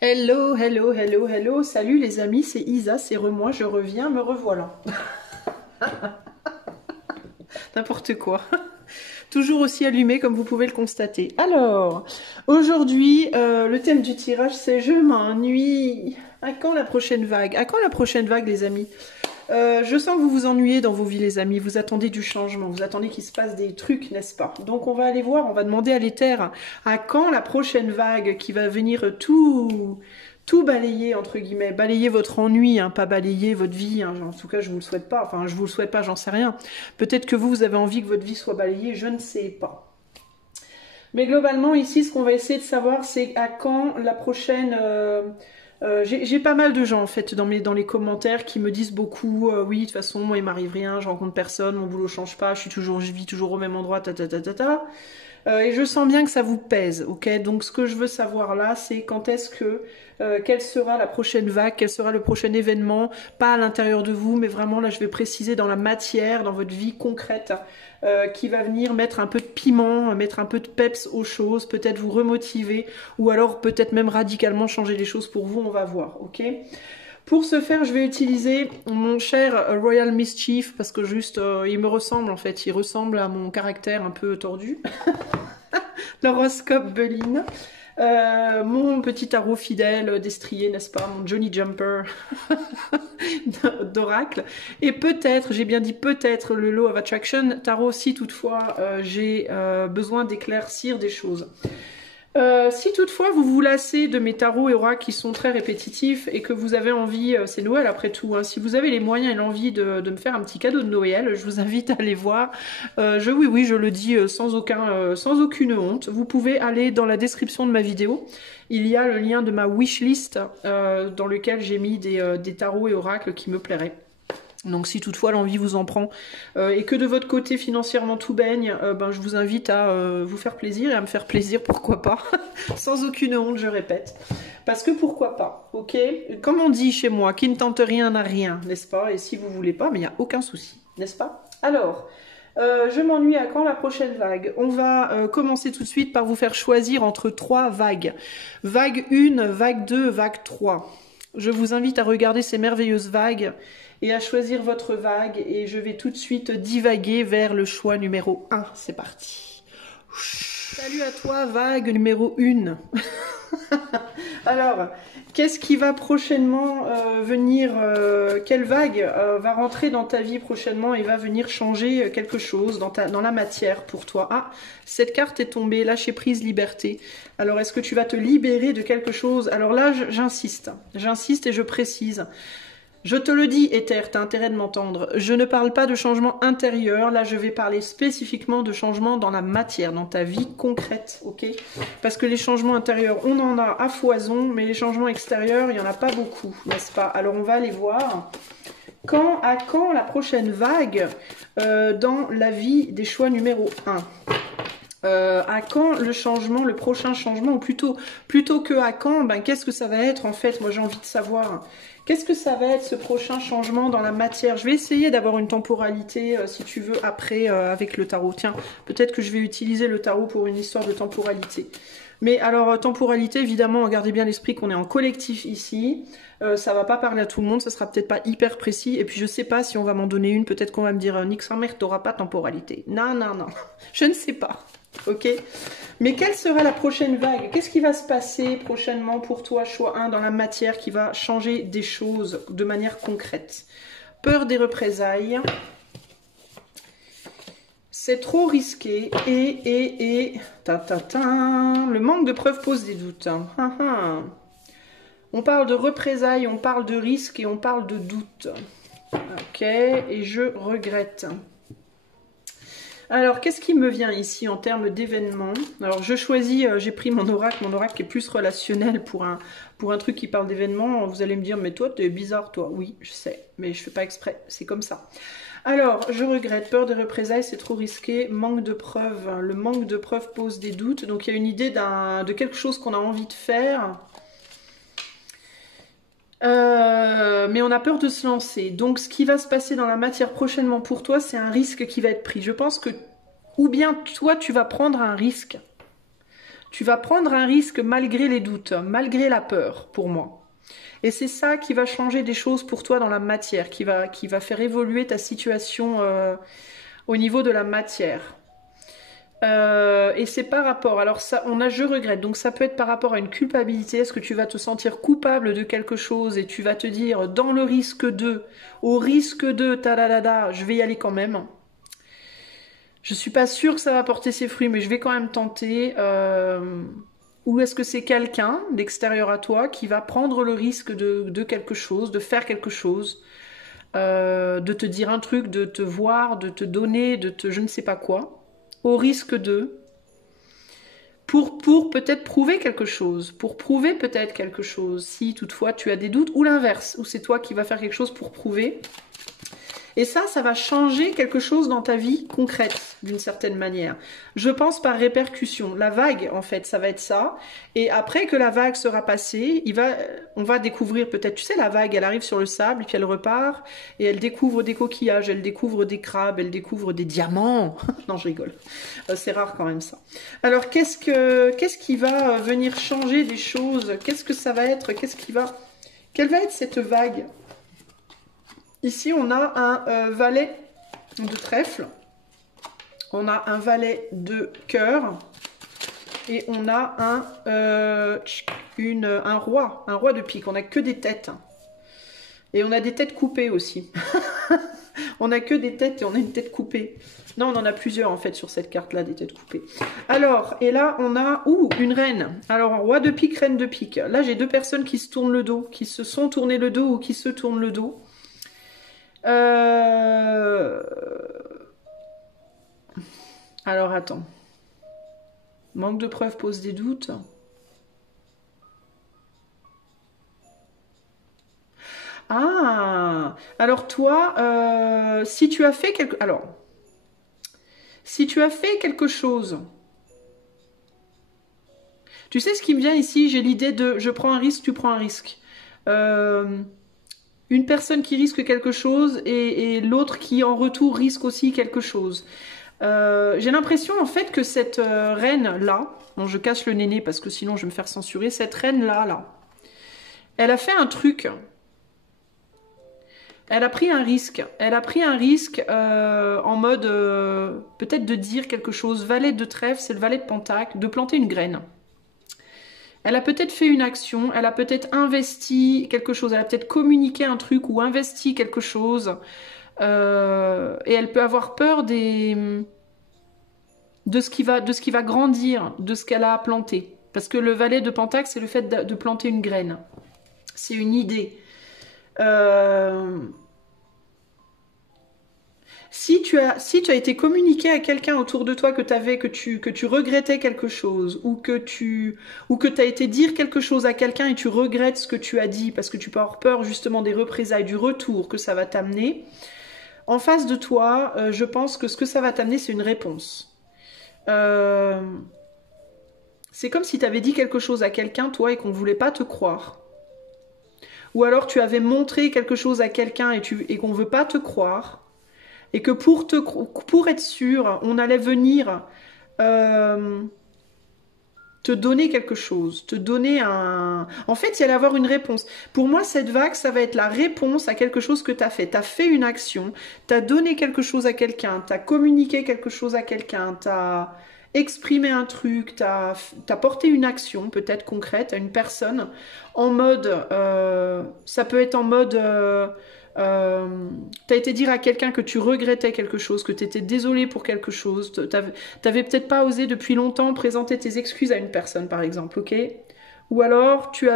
Hello, hello, hello, hello, salut les amis, c'est Isa, c'est moi, je reviens, me revoilà. N'importe quoi. Toujours aussi allumé comme vous pouvez le constater. Alors, aujourd'hui, le thème du tirage c'est je m'ennuie. À quand la prochaine vague? À quand la prochaine vague les amis? Je sens que vous vous ennuyez dans vos vies les amis, vous attendez du changement, vous attendez qu'il se passe des trucs, n'est-ce pas? Donc on va aller voir, on va demander à l'éther à quand la prochaine vague qui va venir tout balayer, entre guillemets, balayer votre ennui, hein, pas balayer votre vie, hein, en tout cas je vous le souhaite pas, enfin je vous le souhaite pas, j'en sais rien. Peut-être que vous avez envie que votre vie soit balayée, je ne sais pas. Mais globalement ici ce qu'on va essayer de savoir c'est à quand la prochaine... j'ai pas mal de gens en fait dans les commentaires qui me disent beaucoup oui de toute façon moi il m'arrive rien, je rencontre personne, mon boulot change pas, je vis toujours au même endroit, et je sens bien que ça vous pèse, ok? Donc ce que je veux savoir là, c'est quand est-ce que, quelle sera la prochaine vague, quel sera le prochain événement, pas à l'intérieur de vous, mais vraiment là je vais préciser dans la matière, dans votre vie concrète, qui va venir mettre un peu de piment, mettre un peu de peps aux choses, peut-être vous remotiver, ou alors peut-être même radicalement changer les choses pour vous, on va voir, ok? Pour ce faire, je vais utiliser mon cher Royal Mischief, parce que juste, il me ressemble en fait, il ressemble à mon caractère un peu tordu. L'horoscope Beline. Mon petit tarot fidèle destrier, n'est-ce pas? Mon Johnny Jumper d'oracle. Et peut-être, j'ai bien dit peut-être, le Law of Attraction tarot si toutefois j'ai besoin d'éclaircir des choses. Si toutefois vous vous lassez de mes tarots et oracles qui sont très répétitifs et que vous avez envie, c'est Noël après tout, hein, si vous avez les moyens et l'envie de me faire un petit cadeau de Noël, je vous invite à aller voir. Oui, je le dis sans aucune honte. Vous pouvez aller dans la description de ma vidéo. Il y a le lien de ma wishlist dans lequel j'ai mis des tarots et oracles qui me plairaient. Donc si toutefois l'envie vous en prend et que de votre côté financièrement tout baigne, ben, je vous invite à vous faire plaisir et à me faire plaisir, pourquoi pas, sans aucune honte, je répète. Parce que pourquoi pas, ok? Comme on dit chez moi, qui ne tente rien n'a rien, n'est-ce pas? Et si vous voulez pas, mais il n'y a aucun souci, n'est-ce pas? Alors, je m'ennuie à quand la prochaine vague? On va commencer tout de suite par vous faire choisir entre 3 vagues. Vague 1, vague 2, vague 3. Je vous invite à regarder ces merveilleuses vagues et à choisir votre vague et je vais tout de suite divaguer vers le choix numéro 1. C'est parti. Salut à toi, vague numéro 1. Alors, qu'est-ce qui va prochainement venir, quelle vague va rentrer dans ta vie prochainement et va venir changer quelque chose dans la matière pour toi? Ah, cette carte est tombée, lâcher prise, liberté. Alors, est-ce que tu vas te libérer de quelque chose? Alors là, j'insiste et je précise. Je te le dis, Éther, tu as intérêt de m'entendre. Je ne parle pas de changement intérieur. Là, je vais parler spécifiquement de changement dans la matière, dans ta vie concrète, ok? Parce que les changements intérieurs, on en a à foison, mais les changements extérieurs, il n'y en a pas beaucoup, n'est-ce pas? Alors, on va aller voir. À quand la prochaine vague dans la vie des choix numéro 1? À quand le changement, le prochain changement, ou plutôt que à quand, ben, qu'est-ce que ça va être en fait? Moi j'ai envie de savoir, qu'est-ce que ça va être ce prochain changement dans la matière? Je vais essayer d'avoir une temporalité, si tu veux, après avec le tarot. Tiens, peut-être que je vais utiliser le tarot pour une histoire de temporalité. Mais alors, temporalité, évidemment, gardez bien l'esprit qu'on est en collectif ici. Ça va pas parler à tout le monde, ça sera peut-être pas hyper précis. Et puis je sais pas si on va m'en donner une, peut-être qu'on va me dire Nick sa mère, t'auras pas temporalité. Non, je ne sais pas. Ok, mais quelle sera la prochaine vague? Qu'est-ce qui va se passer prochainement pour toi, choix 1, dans la matière qui va changer des choses de manière concrète? Peur des représailles. C'est trop risqué. Le manque de preuves pose des doutes. On parle de représailles, on parle de risque et on parle de doute. Ok, et je regrette. Alors, qu'est-ce qui me vient ici en termes d'événements? Alors, je choisis, j'ai pris mon oracle qui est plus relationnel pour un truc qui parle d'événements. Vous allez me dire, mais toi, t'es bizarre, toi. Oui, je sais, mais je fais pas exprès, c'est comme ça. Alors, je regrette, peur des représailles, c'est trop risqué, manque de preuves. Le manque de preuves pose des doutes, donc il y a une idée de quelque chose qu'on a envie de faire. Mais on a peur de se lancer. Donc ce qui va se passer dans la matière prochainement pour toi, c'est un risque qui va être pris. Je pense que, ou bien toi tu vas prendre un risque. Tu vas prendre un risque malgré les doutes, malgré la peur, pour moi. Et c'est ça qui va changer des choses pour toi dans la matière, qui va faire évoluer ta situation au niveau de la matière. Et c'est par rapport, alors ça, on a je regrette, donc ça peut être par rapport à une culpabilité, est-ce que tu vas te sentir coupable de quelque chose et tu vas te dire, dans le risque de, au risque de, taladada, je vais y aller quand même. Je suis pas sûre que ça va porter ses fruits, mais je vais quand même tenter. Ou est-ce que c'est quelqu'un d'extérieur à toi qui va prendre le risque de quelque chose, de faire quelque chose, de te dire un truc, de te voir, de te donner, de te je ne sais pas quoi, au risque de, pour peut-être prouver quelque chose, pour prouver peut-être quelque chose, si toutefois tu as des doutes, ou l'inverse, ou c'est toi qui vas faire quelque chose pour prouver. Et ça va changer quelque chose dans ta vie concrète, d'une certaine manière. Je pense par répercussion. La vague, en fait, ça va être ça. Et après que la vague sera passée, on va découvrir peut-être, tu sais, la vague, elle arrive sur le sable, et puis elle repart, et elle découvre des coquillages, elle découvre des crabes, elle découvre des diamants. Non, je rigole. C'est rare quand même, ça. Alors, qu'est-ce qui va venir changer des choses? Qu'est-ce que ça va être? Quelle va être cette vague? Ici, on a un valet de trèfle, on a un valet de cœur et on a un roi de pique. On n'a que des têtes. Et on a des têtes coupées aussi. On n'a que des têtes et on a une tête coupée. Non, on en a plusieurs en fait sur cette carte-là, des têtes coupées. Alors, et là, on a une reine. Alors, roi de pique, reine de pique. Là, j'ai deux personnes qui se tournent le dos, qui se sont tournées le dos ou qui se tournent le dos. Alors attends. Manque de preuves pose des doutes. Ah, alors toi, si tu as fait quelque chose, tu sais ce qui me vient ici, j'ai l'idée de je prends un risque, tu prends un risque. Une personne qui risque quelque chose et l'autre qui en retour risque aussi quelque chose. J'ai l'impression en fait que cette reine-là, bon je cache le néné parce que sinon je vais me faire censurer, cette reine-là, elle a fait un truc, elle a pris un risque, en mode peut-être de dire quelque chose, valet de trèfle, c'est le valet de pentacle, de planter une graine. Elle a peut-être fait une action, elle a peut-être investi quelque chose, elle a peut-être communiqué un truc ou investi quelque chose. Et elle peut avoir peur de ce qui va grandir, de ce qu'elle a planté. Parce que le valet de pentacle, c'est le fait de planter une graine. C'est une idée. Si tu as été communiqué à quelqu'un autour de toi que tu regrettais quelque chose ou que tu as été dire quelque chose à quelqu'un et tu regrettes ce que tu as dit parce que tu peux avoir peur justement des représailles, du retour que ça va t'amener, en face de toi, je pense que ce que ça va t'amener, c'est une réponse. C'est comme si tu avais dit quelque chose à quelqu'un, toi, et qu'on ne voulait pas te croire. Ou alors tu avais montré quelque chose à quelqu'un et qu'on ne veut pas te croire. Et que pour être sûr, on allait venir te donner quelque chose, te donner un... En fait, il y allait avoir une réponse. Pour moi, cette vague, ça va être la réponse à quelque chose que tu as fait. Tu as fait une action, tu as donné quelque chose à quelqu'un, tu as communiqué quelque chose à quelqu'un, tu as exprimé un truc, tu as porté une action peut-être concrète à une personne en mode... ça peut être en mode... t'as été dire à quelqu'un que tu regrettais quelque chose, que tu étais désolé pour quelque chose, t'avais peut-être pas osé depuis longtemps présenter tes excuses à une personne par exemple, ok? Ou alors tu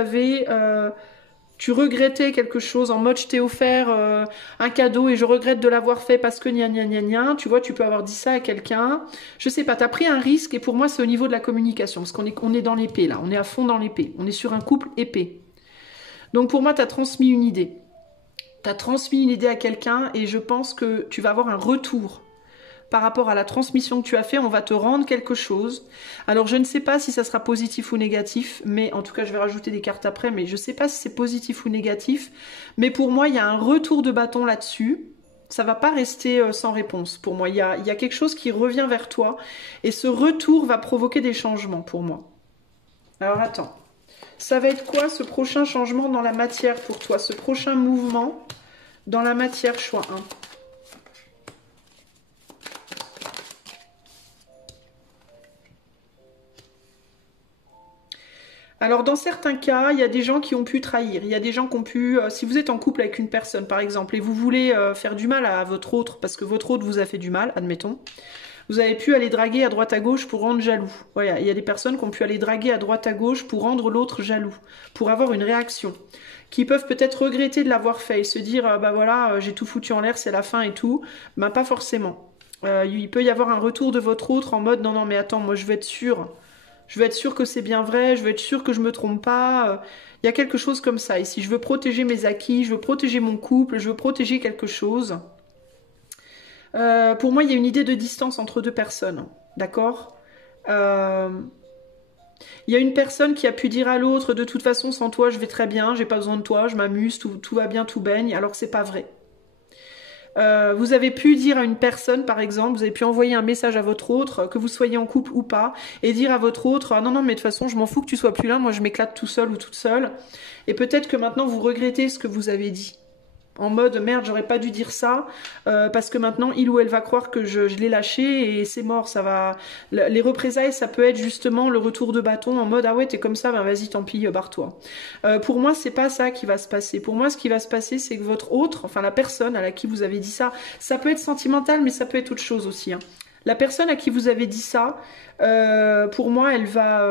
regrettais quelque chose en mode je t'ai offert un cadeau et je regrette de l'avoir fait parce que gna gna gna gna, tu vois, tu peux avoir dit ça à quelqu'un, je sais pas, t'as pris un risque et pour moi c'est au niveau de la communication, parce qu'on est dans l'épée là, on est à fond dans l'épée, on est sur un couple épée. Donc pour moi t'as transmis une idée. Tu as transmis une idée à quelqu'un et je pense que tu vas avoir un retour par rapport à la transmission que tu as fait. On va te rendre quelque chose. Alors, je ne sais pas si ça sera positif ou négatif, mais en tout cas, je vais rajouter des cartes après, mais je ne sais pas si c'est positif ou négatif. Mais pour moi, il y a un retour de bâton là-dessus. Ça ne va pas rester sans réponse pour moi. Il y a quelque chose qui revient vers toi et ce retour va provoquer des changements pour moi. Alors attends. Ça va être quoi ce prochain changement dans la matière pour toi? Ce prochain mouvement dans la matière, choix 1. Alors, dans certains cas, il y a des gens qui ont pu trahir. Il y a des gens qui ont pu... si vous êtes en couple avec une personne, par exemple, et vous voulez faire du mal à votre autre, parce que votre autre vous a fait du mal, admettons, vous avez pu aller draguer à droite à gauche pour rendre jaloux. Voilà, il y a des personnes qui ont pu aller draguer à droite à gauche pour rendre l'autre jaloux, pour avoir une réaction, qui peuvent peut-être regretter de l'avoir fait et se dire bah voilà, j'ai tout foutu en l'air, c'est la fin et tout. Ben pas forcément. Il peut y avoir un retour de votre autre en mode non, non, mais attends, moi je veux être sûre. Je veux être sûre que c'est bien vrai, je veux être sûre que je me trompe pas. Il y a quelque chose comme ça ici. Je veux protéger mes acquis, je veux protéger mon couple, je veux protéger quelque chose. Pour moi, il y a une idée de distance entre deux personnes, d'accord. Il y a une personne qui a pu dire à l'autre, de toute façon, sans toi, je vais très bien, j'ai pas besoin de toi, je m'amuse, tout va bien, tout baigne, alors que c'est pas vrai. Vous avez pu dire à une personne, par exemple, vous avez pu envoyer un message à votre autre, que vous soyez en couple ou pas, et dire à votre autre, ah non, non, mais de toute façon, je m'en fous que tu sois plus là, moi je m'éclate tout seul ou toute seule. Et peut-être que maintenant, vous regrettez ce que vous avez dit. En mode, merde, j'aurais pas dû dire ça, parce que maintenant, il ou elle va croire que je l'ai lâché et c'est mort, ça va... Les représailles, ça peut être justement le retour de bâton en mode, ah ouais, t'es comme ça, ben vas-y, tant pis, barre-toi. Pour moi, c'est pas ça qui va se passer. Pour moi, ce qui va se passer, c'est que votre autre, enfin la personne à qui vous avez dit ça, ça peut être sentimental, mais ça peut être autre chose aussi. Hein. La personne à qui vous avez dit ça, pour moi, elle va...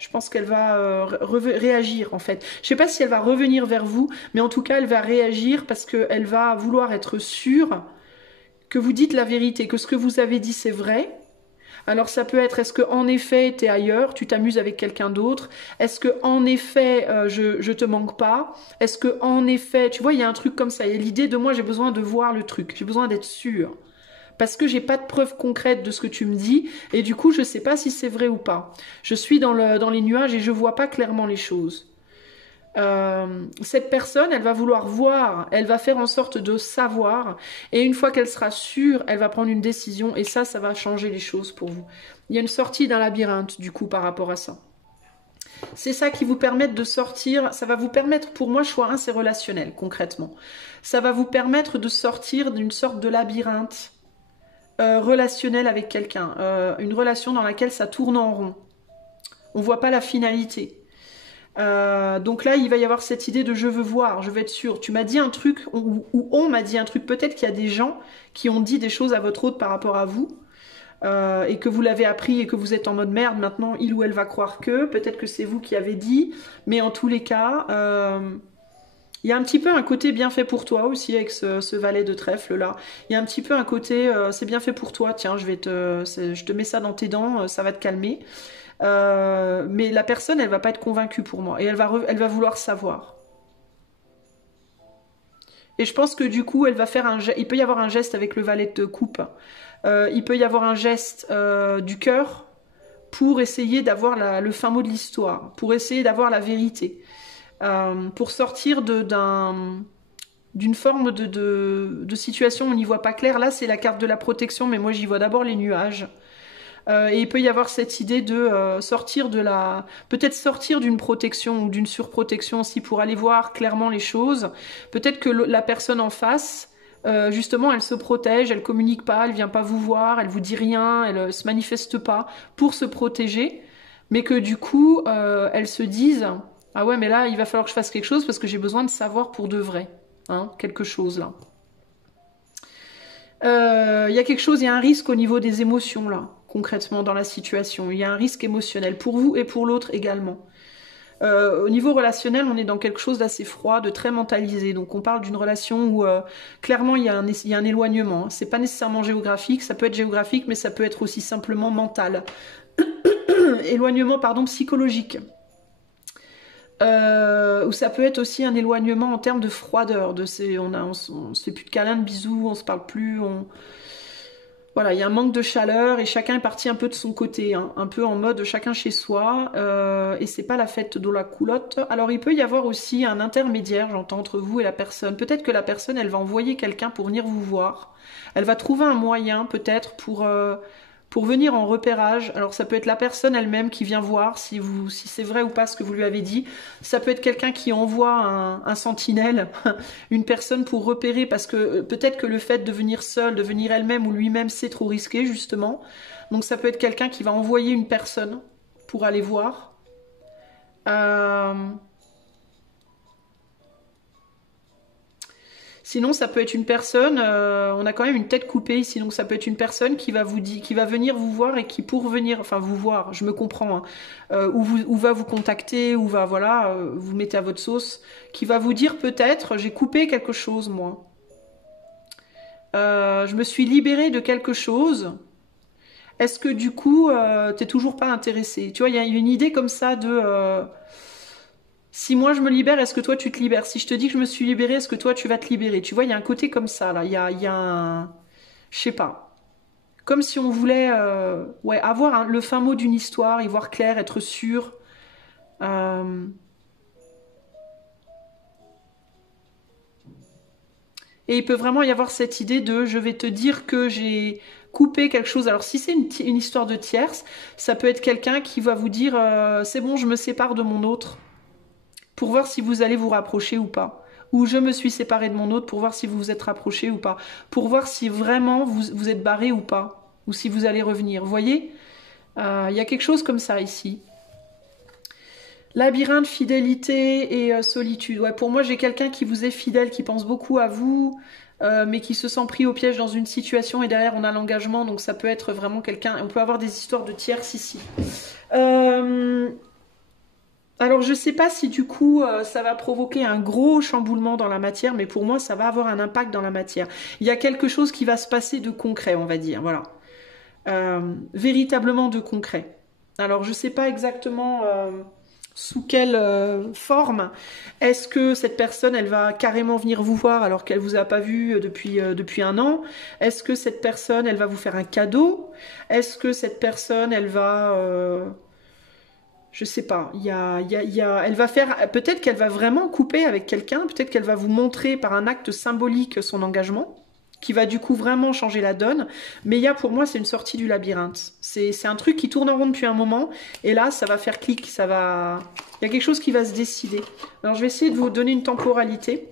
Je pense qu'elle va réagir en fait. Je ne sais pas si elle va revenir vers vous, mais en tout cas elle va réagir parce qu'elle va vouloir être sûre que vous dites la vérité, que ce que vous avez dit c'est vrai. Alors ça peut être, est-ce que en effet tu es ailleurs, tu t'amuses avec quelqu'un d'autre? Est-ce que en effet je te manque pas? Est-ce que en effet, tu vois, il y a un truc comme ça. Il y a l'idée de moi j'ai besoin de voir le truc, j'ai besoin d'être sûre. Parce que j'ai pas de preuves concrètes de ce que tu me dis, et du coup, je sais pas si c'est vrai ou pas. Je suis dans les nuages et je vois pas clairement les choses. Cette personne, elle va vouloir voir, elle va faire en sorte de savoir, et une fois qu'elle sera sûre, elle va prendre une décision, et ça va changer les choses pour vous. Il y a une sortie d'un labyrinthe, du coup, par rapport à ça. C'est ça qui vous permet de sortir, ça va vous permettre, pour moi, choix 1, c'est relationnel, concrètement. Ça va vous permettre de sortir d'une sorte de labyrinthe relationnel avec quelqu'un, une relation dans laquelle ça tourne en rond. On voit pas la finalité. Donc là, il va y avoir cette idée de je veux voir, je veux être sûr. Tu m'as dit un truc, ou on m'a dit un truc. Peut-être qu'il y a des gens qui ont dit des choses à votre autre par rapport à vous, et que vous l'avez appris et que vous êtes en mode merde, maintenant il ou elle va croire que. Peut-être que c'est vous qui avez dit, mais en tous les cas... il y a un petit peu un côté bien fait pour toi aussi avec ce valet de trèfle là. Il y a un petit peu un côté c'est bien fait pour toi, tiens, je te mets ça dans tes dents, ça va te calmer. Mais la personne, elle va pas être convaincue pour moi et elle va vouloir savoir. Et je pense que du coup, elle va faire il peut y avoir un geste avec le valet de coupe. Il peut y avoir un geste du cœur pour essayer d'avoir le fin mot de l'histoire, pour essayer d'avoir la vérité. Pour sortir d'une forme de situation où on n'y voit pas clair. Là, c'est la carte de la protection, mais moi, j'y vois d'abord les nuages. Et il peut y avoir cette idée de sortir peut-être sortir d'une protection ou d'une surprotection aussi pour aller voir clairement les choses. Peut-être que la personne en face, justement, elle se protège, elle communique pas, elle vient pas vous voir, elle vous dit rien, elle se manifeste pas pour se protéger, mais que du coup, elle se dise... Ah ouais, mais là, il va falloir que je fasse quelque chose parce que j'ai besoin de savoir pour de vrai. Hein, quelque chose, là. Il y a quelque chose, il y a un risque au niveau des émotions, là, concrètement, dans la situation. Il y a un risque émotionnel pour vous et pour l'autre également. Au niveau relationnel, on est dans quelque chose d'assez froid, de très mentalisé. Donc, on parle d'une relation où, clairement, il y a un éloignement. C'est pas nécessairement géographique, ça peut être géographique, mais ça peut être aussi simplement mental. Éloignement, pardon, psychologique. Ou ça peut être aussi un éloignement en termes de froideur, on se fait plus de câlins, de bisous, on se parle plus, voilà, il y a un manque de chaleur et chacun est parti un peu de son côté, hein, un peu en mode chacun chez soi, et c'est pas la fête de la coulotte. Alors il peut y avoir aussi un intermédiaire, j'entends, entre vous et la personne. Peut-être que la personne, elle va envoyer quelqu'un pour venir vous voir. Elle va trouver un moyen peut-être pour pour venir en repérage. Alors ça peut être la personne elle-même qui vient voir si c'est vrai ou pas ce que vous lui avez dit. Ça peut être quelqu'un qui envoie un sentinelle, une personne pour repérer, parce que peut-être que le fait de venir seul, de venir elle-même ou lui-même, c'est trop risqué justement. Donc ça peut être quelqu'un qui va envoyer une personne pour aller voir. Sinon, ça peut être une personne, on a quand même une tête coupée ici, donc ça peut être une personne qui va qui va venir vous voir et qui pour venir, enfin vous voir, je me comprends, hein, ou va vous contacter, ou va, voilà, vous mettez à votre sauce, qui va vous dire peut-être, j'ai coupé quelque chose moi. Je me suis libérée de quelque chose. Est-ce que du coup, t'es toujours pas intéressé? Tu vois, il y a une idée comme ça de... si moi je me libère, est-ce que toi tu te libères? Si je te dis que je me suis libérée, est-ce que toi tu vas te libérer? Tu vois, il y a un côté comme ça, là. Il y a un... Je sais pas. Comme si on voulait ouais, avoir le fin mot d'une histoire, y voir clair, être sûr. Et il peut vraiment y avoir cette idée de je vais te dire que j'ai coupé quelque chose. Alors si c'est une histoire de tierce, ça peut être quelqu'un qui va vous dire c'est bon, je me sépare de mon autre, pour voir si vous allez vous rapprocher ou pas. Ou je me suis séparée de mon autre pour voir si vous vous êtes rapproché ou pas. Pour voir si vraiment vous êtes barré ou pas. Ou si vous allez revenir. Vous voyez, y a quelque chose comme ça ici. Labyrinthe, fidélité et solitude. Ouais, pour moi, j'ai quelqu'un qui vous est fidèle, qui pense beaucoup à vous, mais qui se sent pris au piège dans une situation et derrière on a l'engagement. Donc ça peut être vraiment quelqu'un... On peut avoir des histoires de tierces ici. Alors je sais pas si du coup ça va provoquer un gros chamboulement dans la matière, mais pour moi ça va avoir un impact dans la matière. Il y a quelque chose qui va se passer de concret, on va dire, voilà. Véritablement de concret. Alors je sais pas exactement sous quelle forme. Est-ce que cette personne elle va carrément venir vous voir alors qu'elle vous a pas vu depuis un an? Est-ce que cette personne elle va vous faire un cadeau? Est-ce que cette personne elle va... je sais pas, elle va faire, peut-être qu'elle va vraiment couper avec quelqu'un, peut-être qu'elle va vous montrer par un acte symbolique son engagement, qui va du coup vraiment changer la donne, mais pour moi, c'est une sortie du labyrinthe. C'est un truc qui tourne en rond depuis un moment, et là, ça va faire clic, il y a quelque chose qui va se décider. Alors, je vais essayer de vous donner une temporalité.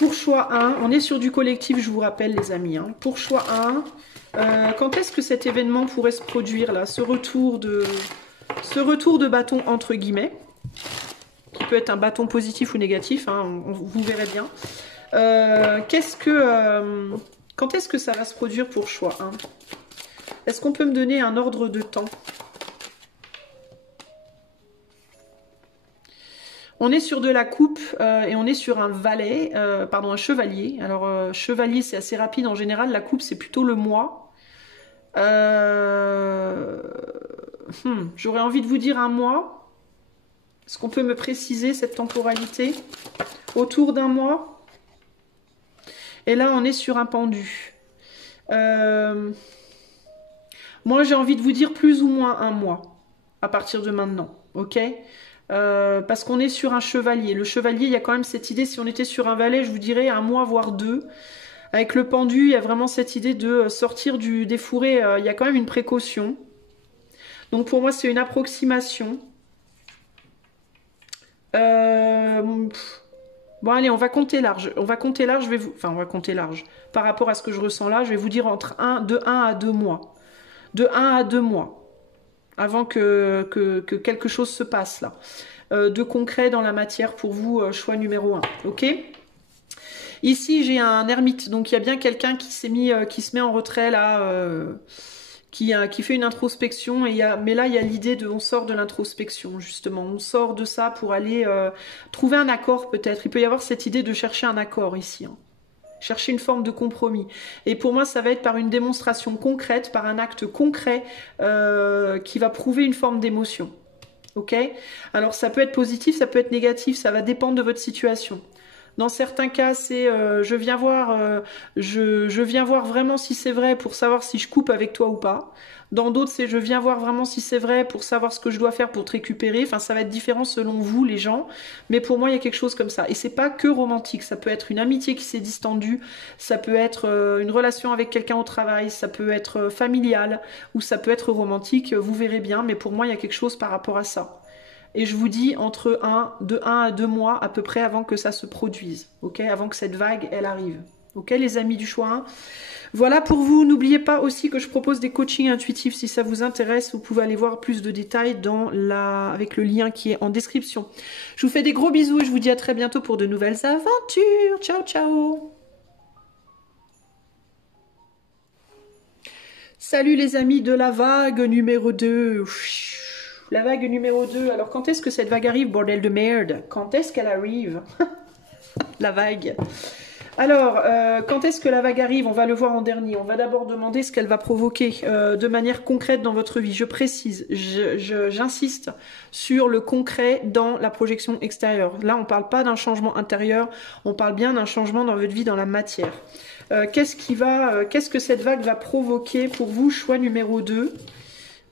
Pour choix 1, on est sur du collectif, je vous rappelle les amis, hein. Pour choix 1, quand est-ce que cet événement pourrait se produire, là, ce retour de bâton entre guillemets, qui peut être un bâton positif ou négatif, hein, vous verrez bien. Quand est-ce que ça va se produire pour choix 1? Est-ce qu'on peut me donner un ordre de temps? On est sur de la coupe et on est sur un valet, pardon, un chevalier. Alors, chevalier, c'est assez rapide en général. La coupe, c'est plutôt le mois. J'aurais envie de vous dire un mois. Est-ce qu'on peut me préciser cette temporalité? Autour d'un mois. Et là, on est sur un pendu. Moi, j'ai envie de vous dire plus ou moins un mois. À partir de maintenant. Ok? Parce qu'on est sur un chevalier. Le chevalier, il y a quand même cette idée. Si on était sur un valet, je vous dirais un mois, voire 2. Avec le pendu, il y a vraiment cette idée de sortir des fourrés. Il y a quand même une précaution. Donc pour moi, c'est une approximation. Bon, allez, on va compter large. On va compter large, enfin, on va compter large. Par rapport à ce que je ressens là, je vais vous dire de 1 à 2 mois. De 1 à 2 mois. Avant que quelque chose se passe là. De concret dans la matière pour vous, choix numéro 1. Ok ? Ici, j'ai un ermite. Donc, il y a bien quelqu'un qui se met en retrait là... qui fait une introspection, mais là il y a l'idée on sort de l'introspection justement, on sort de ça pour aller trouver un accord peut-être, il peut y avoir cette idée de chercher un accord ici, hein. Chercher une forme de compromis, et pour moi ça va être par une démonstration concrète, par un acte concret qui va prouver une forme d'émotion, ok? Alors ça peut être positif, ça peut être négatif, ça va dépendre de votre situation. Dans certains cas, c'est je viens voir vraiment si c'est vrai pour savoir si je coupe avec toi ou pas. Dans d'autres, c'est je viens voir vraiment si c'est vrai pour savoir ce que je dois faire pour te récupérer. Enfin, ça va être différent selon vous, les gens. Mais pour moi, il y a quelque chose comme ça. Et c'est pas que romantique. Ça peut être une amitié qui s'est distendue. Ça peut être une relation avec quelqu'un au travail. Ça peut être familial. Ou ça peut être romantique. Vous verrez bien. Mais pour moi, il y a quelque chose par rapport à ça. Et je vous dis de 1 à 2 mois à peu près avant que ça se produise. Ok, avant que cette vague, elle arrive. Ok, les amis du choix 1. Voilà pour vous. N'oubliez pas aussi que je propose des coachings intuitifs. Si ça vous intéresse, vous pouvez aller voir plus de détails avec le lien qui est en description. Je vous fais des gros bisous et je vous dis à très bientôt pour de nouvelles aventures. Ciao, ciao. Salut les amis de la vague numéro 2. La vague numéro 2. Alors quand est-ce que cette vague arrive, bordel de merde? Quand est-ce qu'elle arrive? La vague. Alors, quand est-ce que la vague arrive? On va le voir en dernier. On va d'abord demander ce qu'elle va provoquer de manière concrète dans votre vie. Je précise, j'insiste sur le concret dans la projection extérieure. Là, on ne parle pas d'un changement intérieur, on parle bien d'un changement dans votre vie, dans la matière. Qu'est-ce que cette vague va provoquer pour vous? Choix numéro 2.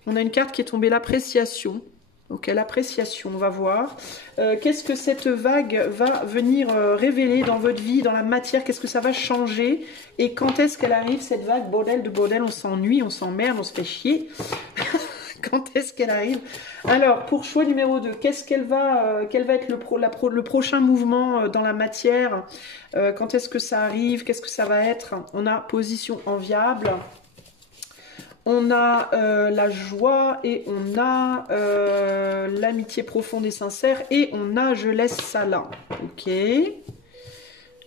On a une carte qui est tombée, l'appréciation. Ok, l'appréciation, on va voir. Qu'est-ce que cette vague va venir révéler dans votre vie, dans la matière? Qu'est-ce que ça va changer? Et quand est-ce qu'elle arrive, cette vague? Bordel de bordel, on s'ennuie, on s'emmerde, on se fait chier. Quand est-ce qu'elle arrive? Alors, pour choix numéro 2, quel va être le prochain mouvement dans la matière? Quand est-ce que ça arrive? Qu'est-ce que ça va être? On a position enviable. On a la joie et on a l'amitié profonde et sincère et on a je laisse ça là. Ok.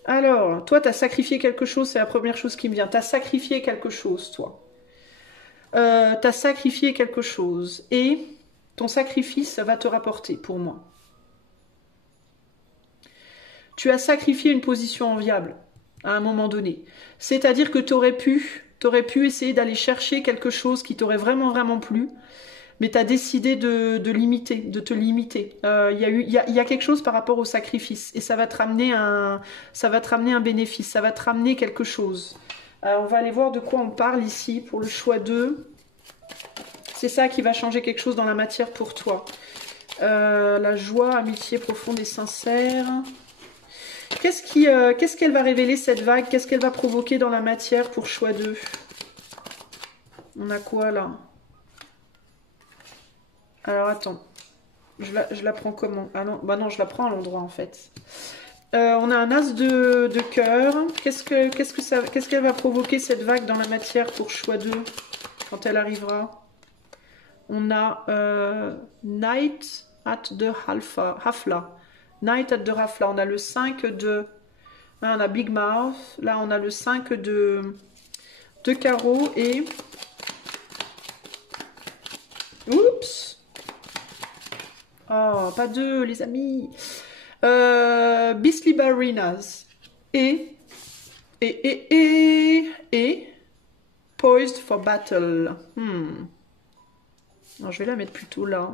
Alors, toi, tu as sacrifié quelque chose, c'est la première chose qui me vient. Tu as sacrifié quelque chose, toi. Tu as sacrifié quelque chose et ton sacrifice va te rapporter pour moi. Tu as sacrifié une position enviable à un moment donné. C'est-à-dire que tu aurais pu essayer d'aller chercher quelque chose qui t'aurait vraiment, vraiment plu, mais tu as décidé de te limiter. Il y a quelque chose par rapport au sacrifice, et ça va te ramener un bénéfice, ça va te ramener quelque chose. On va aller voir de quoi on parle ici pour le choix 2. C'est ça qui va changer quelque chose dans la matière pour toi. La joie, amitié profonde et sincère. Qu'est-ce qu'elle va révéler cette vague? Qu'est-ce qu'elle va provoquer dans la matière pour choix 2? On a quoi là? Alors attends, je la prends comment? Ah non, bah non, je la prends à l'endroit en fait. On a un as de cœur. Qu'est-ce qu'elle va provoquer cette vague dans la matière pour choix 2 quand elle arrivera? On a Night at the Hafla. Night at the Hafla. On a le 5 de... Là, on a Big Mouth. Là, on a le 5 de carreau et... Oups! Oh, pas deux, les amis. Beastly Ballerinas. Et... Poised for Battle. Alors, je vais la mettre plutôt là.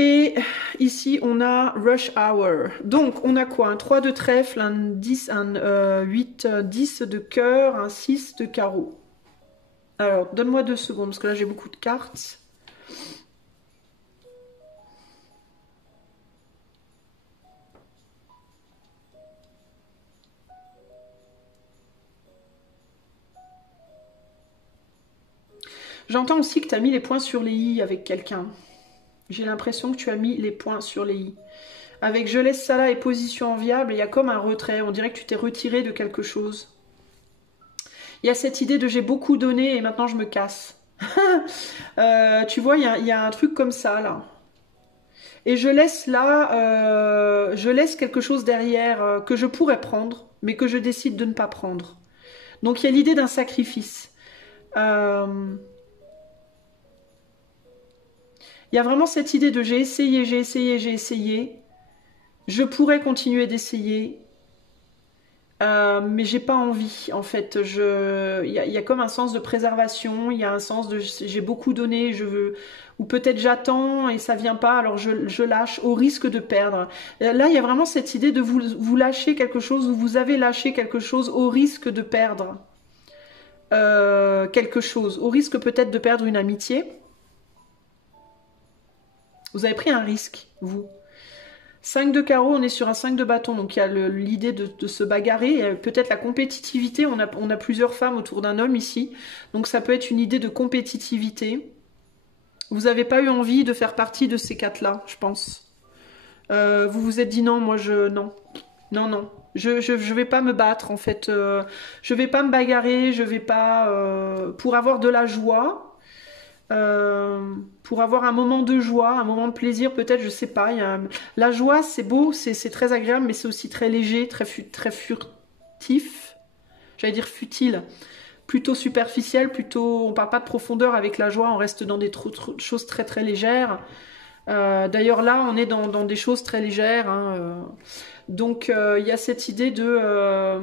Et ici, on a Rush Hour. Donc, on a quoi? Un 3 de trèfle, un 10, un 8, 10 de cœur, un 6 de carreau. Alors, donne-moi 2 secondes, parce que là, j'ai beaucoup de cartes. J'entends aussi que tu as mis les points sur les i avec quelqu'un. J'ai l'impression que tu as mis les points sur les i. Avec je laisse ça là et position enviable, il y a comme un retrait. On dirait que tu t'es retiré de quelque chose. Il y a cette idée de j'ai beaucoup donné et maintenant je me casse. Tu vois, il y a un truc comme ça là. Et je laisse là, je laisse quelque chose derrière que je pourrais prendre, mais que je décide de ne pas prendre. Donc il y a l'idée d'un sacrifice. Il y a vraiment cette idée de j'ai essayé, je pourrais continuer d'essayer, Mais j'ai pas envie, en fait. Il y a comme un sens de préservation, il y a un sens de j'ai beaucoup donné, je veux, ou peut-être j'attends et ça vient pas, alors je lâche au risque de perdre. Là, il y a vraiment cette idée de vous lâcher quelque chose, ou vous avez lâché quelque chose au risque de perdre quelque chose, au risque peut-être de perdre une amitié. Vous avez pris un risque, vous. 5 de carreau, on est sur un 5 de bâton, donc il y a l'idée de se bagarrer, peut-être la compétitivité, on a plusieurs femmes autour d'un homme ici, donc ça peut être une idée de compétitivité. Vous n'avez pas eu envie de faire partie de ces quatre-là, je pense. Vous vous êtes dit non, moi non. Non, non. Je vais pas me battre, en fait. Je vais pas me bagarrer, je vais pas... pour avoir de la joie, pour avoir un moment de joie, un moment de plaisir, peut-être, je sais pas. La joie, c'est beau, c'est très agréable, mais c'est aussi très léger, très furtif. J'allais dire futile. Plutôt superficiel, plutôt... On parle pas de profondeur avec la joie, on reste dans des choses très très légères. D'ailleurs là, on est dans des choses très légères. Hein, donc il y a cette idée de...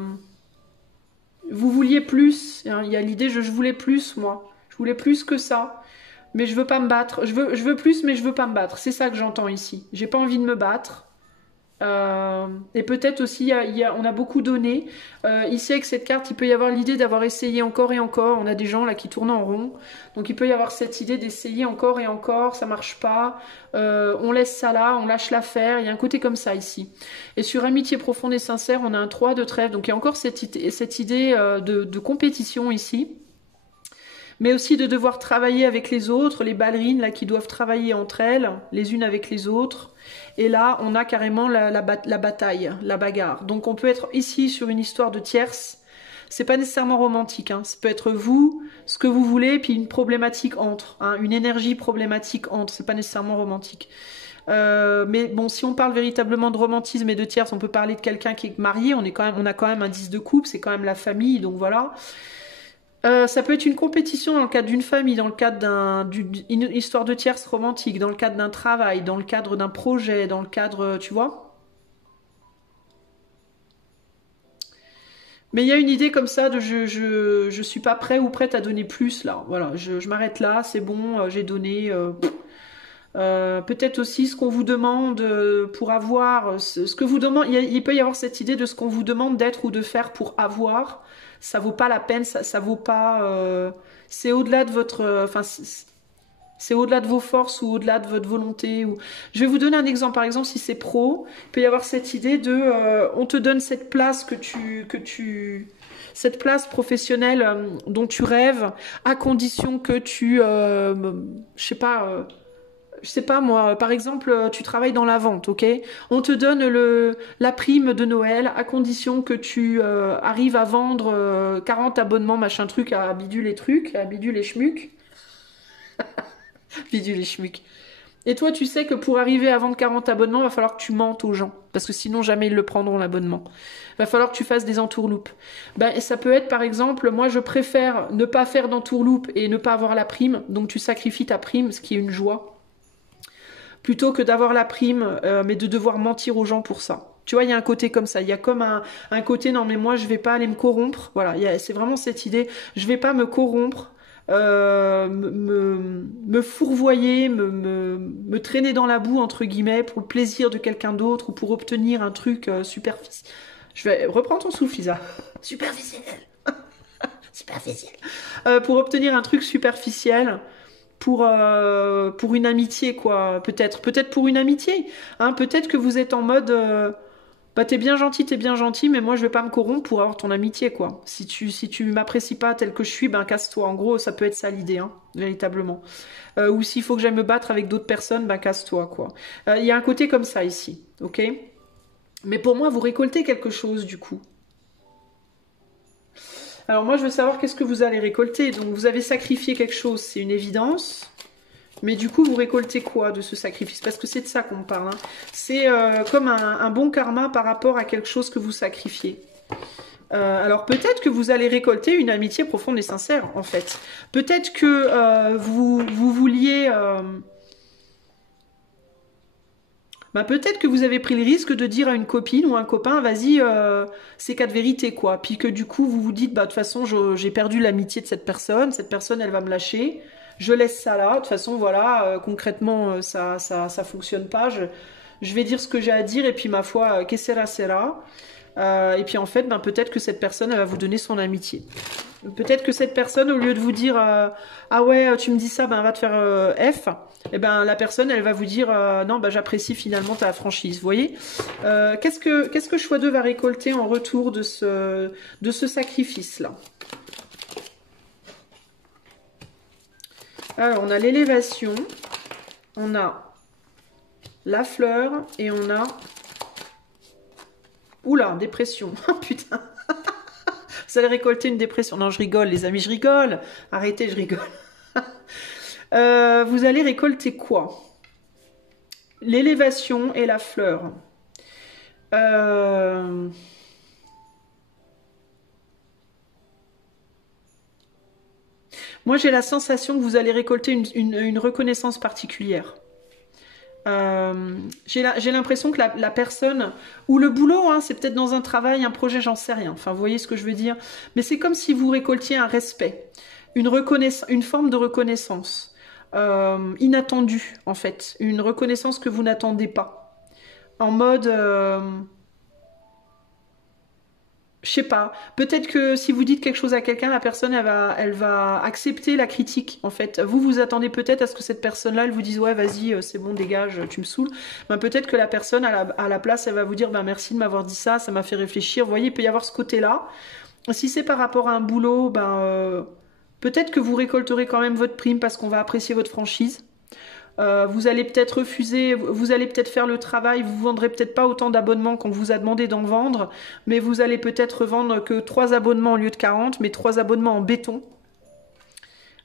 vous vouliez plus. Hein, il y a l'idée je voulais plus, moi. Je voulais plus que ça. Mais je veux pas me battre. Je veux plus, mais je veux pas me battre. C'est ça que j'entends ici. J'ai pas envie de me battre. Et peut-être aussi, on a beaucoup donné. Ici, avec cette carte, il peut y avoir l'idée d'avoir essayé encore et encore. On a des gens là qui tournent en rond. Donc il peut y avoir cette idée d'essayer encore et encore. Ça marche pas. On laisse ça là, on lâche l'affaire. Il y a un côté comme ça ici. Et sur amitié profonde et sincère, on a un 3 de trèfle. Donc il y a encore cette idée de compétition ici. Mais aussi de devoir travailler avec les autres, les ballerines là qui doivent travailler entre elles, les unes avec les autres. Et là, on a carrément la bataille, la bagarre. Donc on peut être ici sur une histoire de tierce. C'est pas nécessairement romantique. Hein. Ça peut être vous, ce que vous voulez, puis une problématique entre, hein, une énergie problématique entre. C'est pas nécessairement romantique. Mais bon, si on parle véritablement de romantisme et de tierce, on peut parler de quelqu'un qui est marié. On a quand même un 10 de couple, c'est quand même la famille, donc voilà. Ça peut être une compétition dans le cadre d'une famille, dans le cadre d'une histoire de tierce romantique, dans le cadre d'un travail, dans le cadre d'un projet, dans le cadre, tu vois. Mais il y a une idée comme ça de je suis pas prêt ou prête à donner plus là. Voilà, je m'arrête là, c'est bon, j'ai donné. Peut-être aussi ce qu'on vous demande pour avoir, ce que vous demande. Il peut y avoir cette idée de ce qu'on vous demande d'être ou de faire pour avoir. Ça vaut pas la peine, ça vaut pas. C'est au-delà de votre, enfin, c'est au-delà de vos forces ou au-delà de votre volonté. Ou... Je vais vous donner un exemple. Par exemple, si c'est pro, il peut y avoir cette idée de, on te donne cette place cette place professionnelle dont tu rêves, à condition que je sais pas moi, par exemple, tu travailles dans la vente, ok? On te donne la prime de Noël à condition que tu arrives à vendre 40 abonnements, machin truc, à bidule et trucs, à bidule et schmuck. Bidule et schmuck. Et toi, tu sais que pour arriver à vendre 40 abonnements, il va falloir que tu mentes aux gens. Parce que sinon, jamais ils le prendront, l'abonnement. Il va falloir que tu fasses des entourloupes. Ben, ça peut être, par exemple, moi, je préfère ne pas faire d'entourloupe et ne pas avoir la prime. Donc, tu sacrifies ta prime, ce qui est une joie. Plutôt que d'avoir la prime, mais de devoir mentir aux gens pour ça. Tu vois, il y a un côté comme ça. Il y a comme un côté, non, mais moi, je vais pas aller me corrompre. Voilà, c'est vraiment cette idée. Je vais pas me corrompre, me fourvoyer, me traîner dans la boue, entre guillemets, pour le plaisir de quelqu'un d'autre ou pour obtenir un truc superficiel. Je vais reprendre ton souffle, Lisa. Superficiel. Superficiel. Pour obtenir un truc superficiel. Pour une amitié, quoi. Peut-être pour une amitié. Hein, peut-être que vous êtes en mode... bah t'es bien gentil, mais moi je vais pas me corrompre pour avoir ton amitié, quoi. Si tu m'apprécies pas tel que je suis, ben casse-toi. En gros, ça peut être ça l'idée, hein, véritablement. Ou s'il faut que j'aille me battre avec d'autres personnes, ben casse-toi, quoi. Il y a un côté comme ça ici, ok? Mais pour moi, vous récoltez quelque chose, du coup. Alors moi, je veux savoir qu'est-ce que vous allez récolter. Donc vous avez sacrifié quelque chose, c'est une évidence. Mais du coup, vous récoltez quoi de ce sacrifice? Parce que c'est de ça qu'on parle. Hein. C'est comme un bon karma par rapport à quelque chose que vous sacrifiez. Alors peut-être que vous allez récolter une amitié profonde et sincère, en fait. Peut-être que vous vouliez... bah peut-être que vous avez pris le risque de dire à une copine ou un copain, vas-y, c'est 4 vérités, quoi. Puis que du coup, vous vous dites, bah de toute façon, j'ai perdu l'amitié de cette personne, elle va me lâcher, je laisse ça là, de toute façon, voilà, concrètement, ça fonctionne pas, je vais dire ce que j'ai à dire, et puis ma foi, que sera, sera. Et puis en fait, ben, peut-être que cette personne, elle va vous donner son amitié. Peut-être que cette personne, au lieu de vous dire ah ouais, tu me dis ça, ben va te faire F, et ben la personne, elle va vous dire non, ben j'apprécie finalement ta franchise. Vous voyez, qu'est-ce que choix 2 va récolter en retour de ce sacrifice-là? Alors, on a l'élévation, on a la fleur et on a... Oula, dépression. Oh putain. Vous allez récolter une dépression. Non, je rigole, les amis, je rigole. Arrêtez, je rigole. Vous allez récolter quoi? L'élévation et la fleur. Moi, j'ai la sensation que vous allez récolter une reconnaissance particulière. J'ai l'impression que la personne, ou le boulot, hein, c'est peut-être dans un travail, un projet, j'en sais rien. Enfin, vous voyez ce que je veux dire. Mais c'est comme si vous récoltiez un respect, une forme de reconnaissance inattendue, en fait. Une reconnaissance que vous n'attendez pas. En mode... je sais pas, peut-être que si vous dites quelque chose à quelqu'un, la personne, elle va accepter la critique, en fait. Vous attendez peut-être à ce que cette personne-là, elle vous dise, ouais, vas-y, c'est bon, dégage, tu me saoules. Ben, peut-être que la personne, à la place, elle va vous dire, ben, merci de m'avoir dit ça m'a fait réfléchir. Vous voyez, il peut y avoir ce côté-là. Si c'est par rapport à un boulot, ben, peut-être que vous récolterez quand même votre prime parce qu'on va apprécier votre franchise. Vous allez peut-être refuser, vous allez peut-être faire le travail, vous vendrez peut-être pas autant d'abonnements qu'on vous a demandé d'en vendre, mais vous allez peut-être vendre que 3 abonnements au lieu de 40, mais 3 abonnements en béton.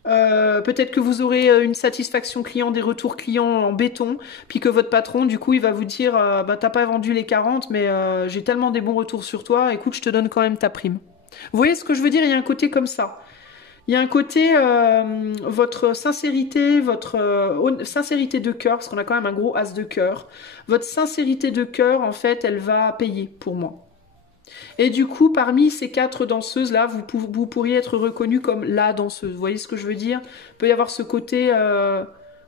Peut-être que vous aurez une satisfaction client, des retours clients en béton, puis que votre patron, du coup, il va vous dire bah, t'as pas vendu les 40, mais j'ai tellement des bons retours sur toi, écoute, je te donne quand même ta prime. Vous voyez ce que je veux dire? Il y a un côté comme ça. Il y a un côté, votre sincérité, sincérité de cœur, parce qu'on a quand même un gros as de cœur. Votre sincérité de cœur, en fait, elle va payer pour moi. Et du coup, parmi ces 4 danseuses-là, vous pourriez être reconnue comme la danseuse. Vous voyez ce que je veux dire? Il peut y avoir ce côté,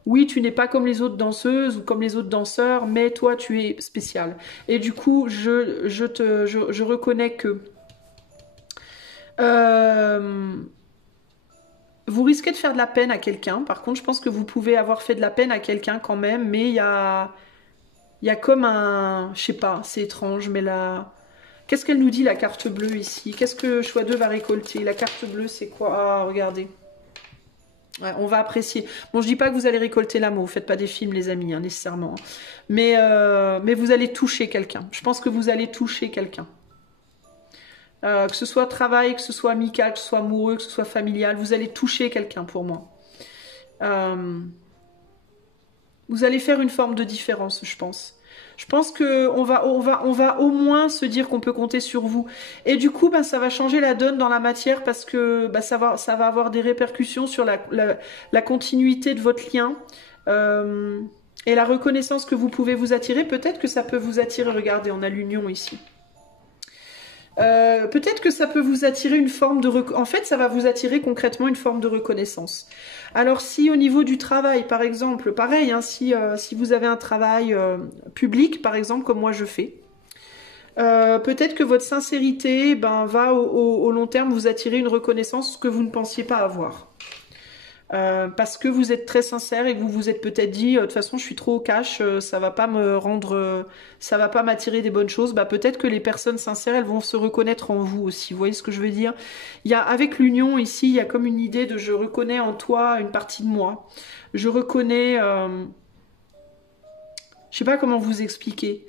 oui, tu n'es pas comme les autres danseuses ou comme les autres danseurs, mais toi, tu es spécial. Et du coup, je reconnais que... vous risquez de faire de la peine à quelqu'un. Par contre, je pense que vous pouvez avoir fait de la peine à quelqu'un quand même. Mais il y a comme un... Je sais pas, c'est étrange. Mais là... Qu'est-ce qu'elle nous dit, la carte bleue, ici? Qu'est-ce que choix 2 va récolter? La carte bleue, c'est quoi? Ah, regardez. Ouais, on va apprécier. Bon, je dis pas que vous allez récolter l'amour. Faites pas des films, les amis, hein, nécessairement. Mais vous allez toucher quelqu'un. Je pense que vous allez toucher quelqu'un. Que ce soit travail, que ce soit amical, que ce soit amoureux, que ce soit familial, vous allez toucher quelqu'un pour moi. Vous allez faire une forme de différence, je pense. Je pense qu'on va au moins se dire qu'on peut compter sur vous. Et du coup, ben, ça va changer la donne dans la matière parce que ben, ça va avoir des répercussions sur la continuité de votre lien. Et la reconnaissance que vous pouvez vous attirer, peut-être que ça peut vous attirer. Regardez, on a l'union ici. Peut-être que ça peut vous attirer une forme de... En fait, ça va vous attirer concrètement une forme de reconnaissance. Alors, si au niveau du travail, par exemple, pareil, hein, si vous avez un travail public, par exemple, comme moi je fais, peut-être que votre sincérité va au long terme vous attirer une reconnaissance que vous ne pensiez pas avoir. Parce que vous êtes très sincère et que vous vous êtes peut-être dit de toute façon je suis trop au cash, ça va pas me rendre, ça va pas m'attirer des bonnes choses. Bah peut-être que les personnes sincères elles vont se reconnaître en vous aussi. Vous voyez ce que je veux dire? Il y a avec l'union ici, il y a comme une idée de je reconnais en toi une partie de moi. Je reconnais, je sais pas comment vous expliquer.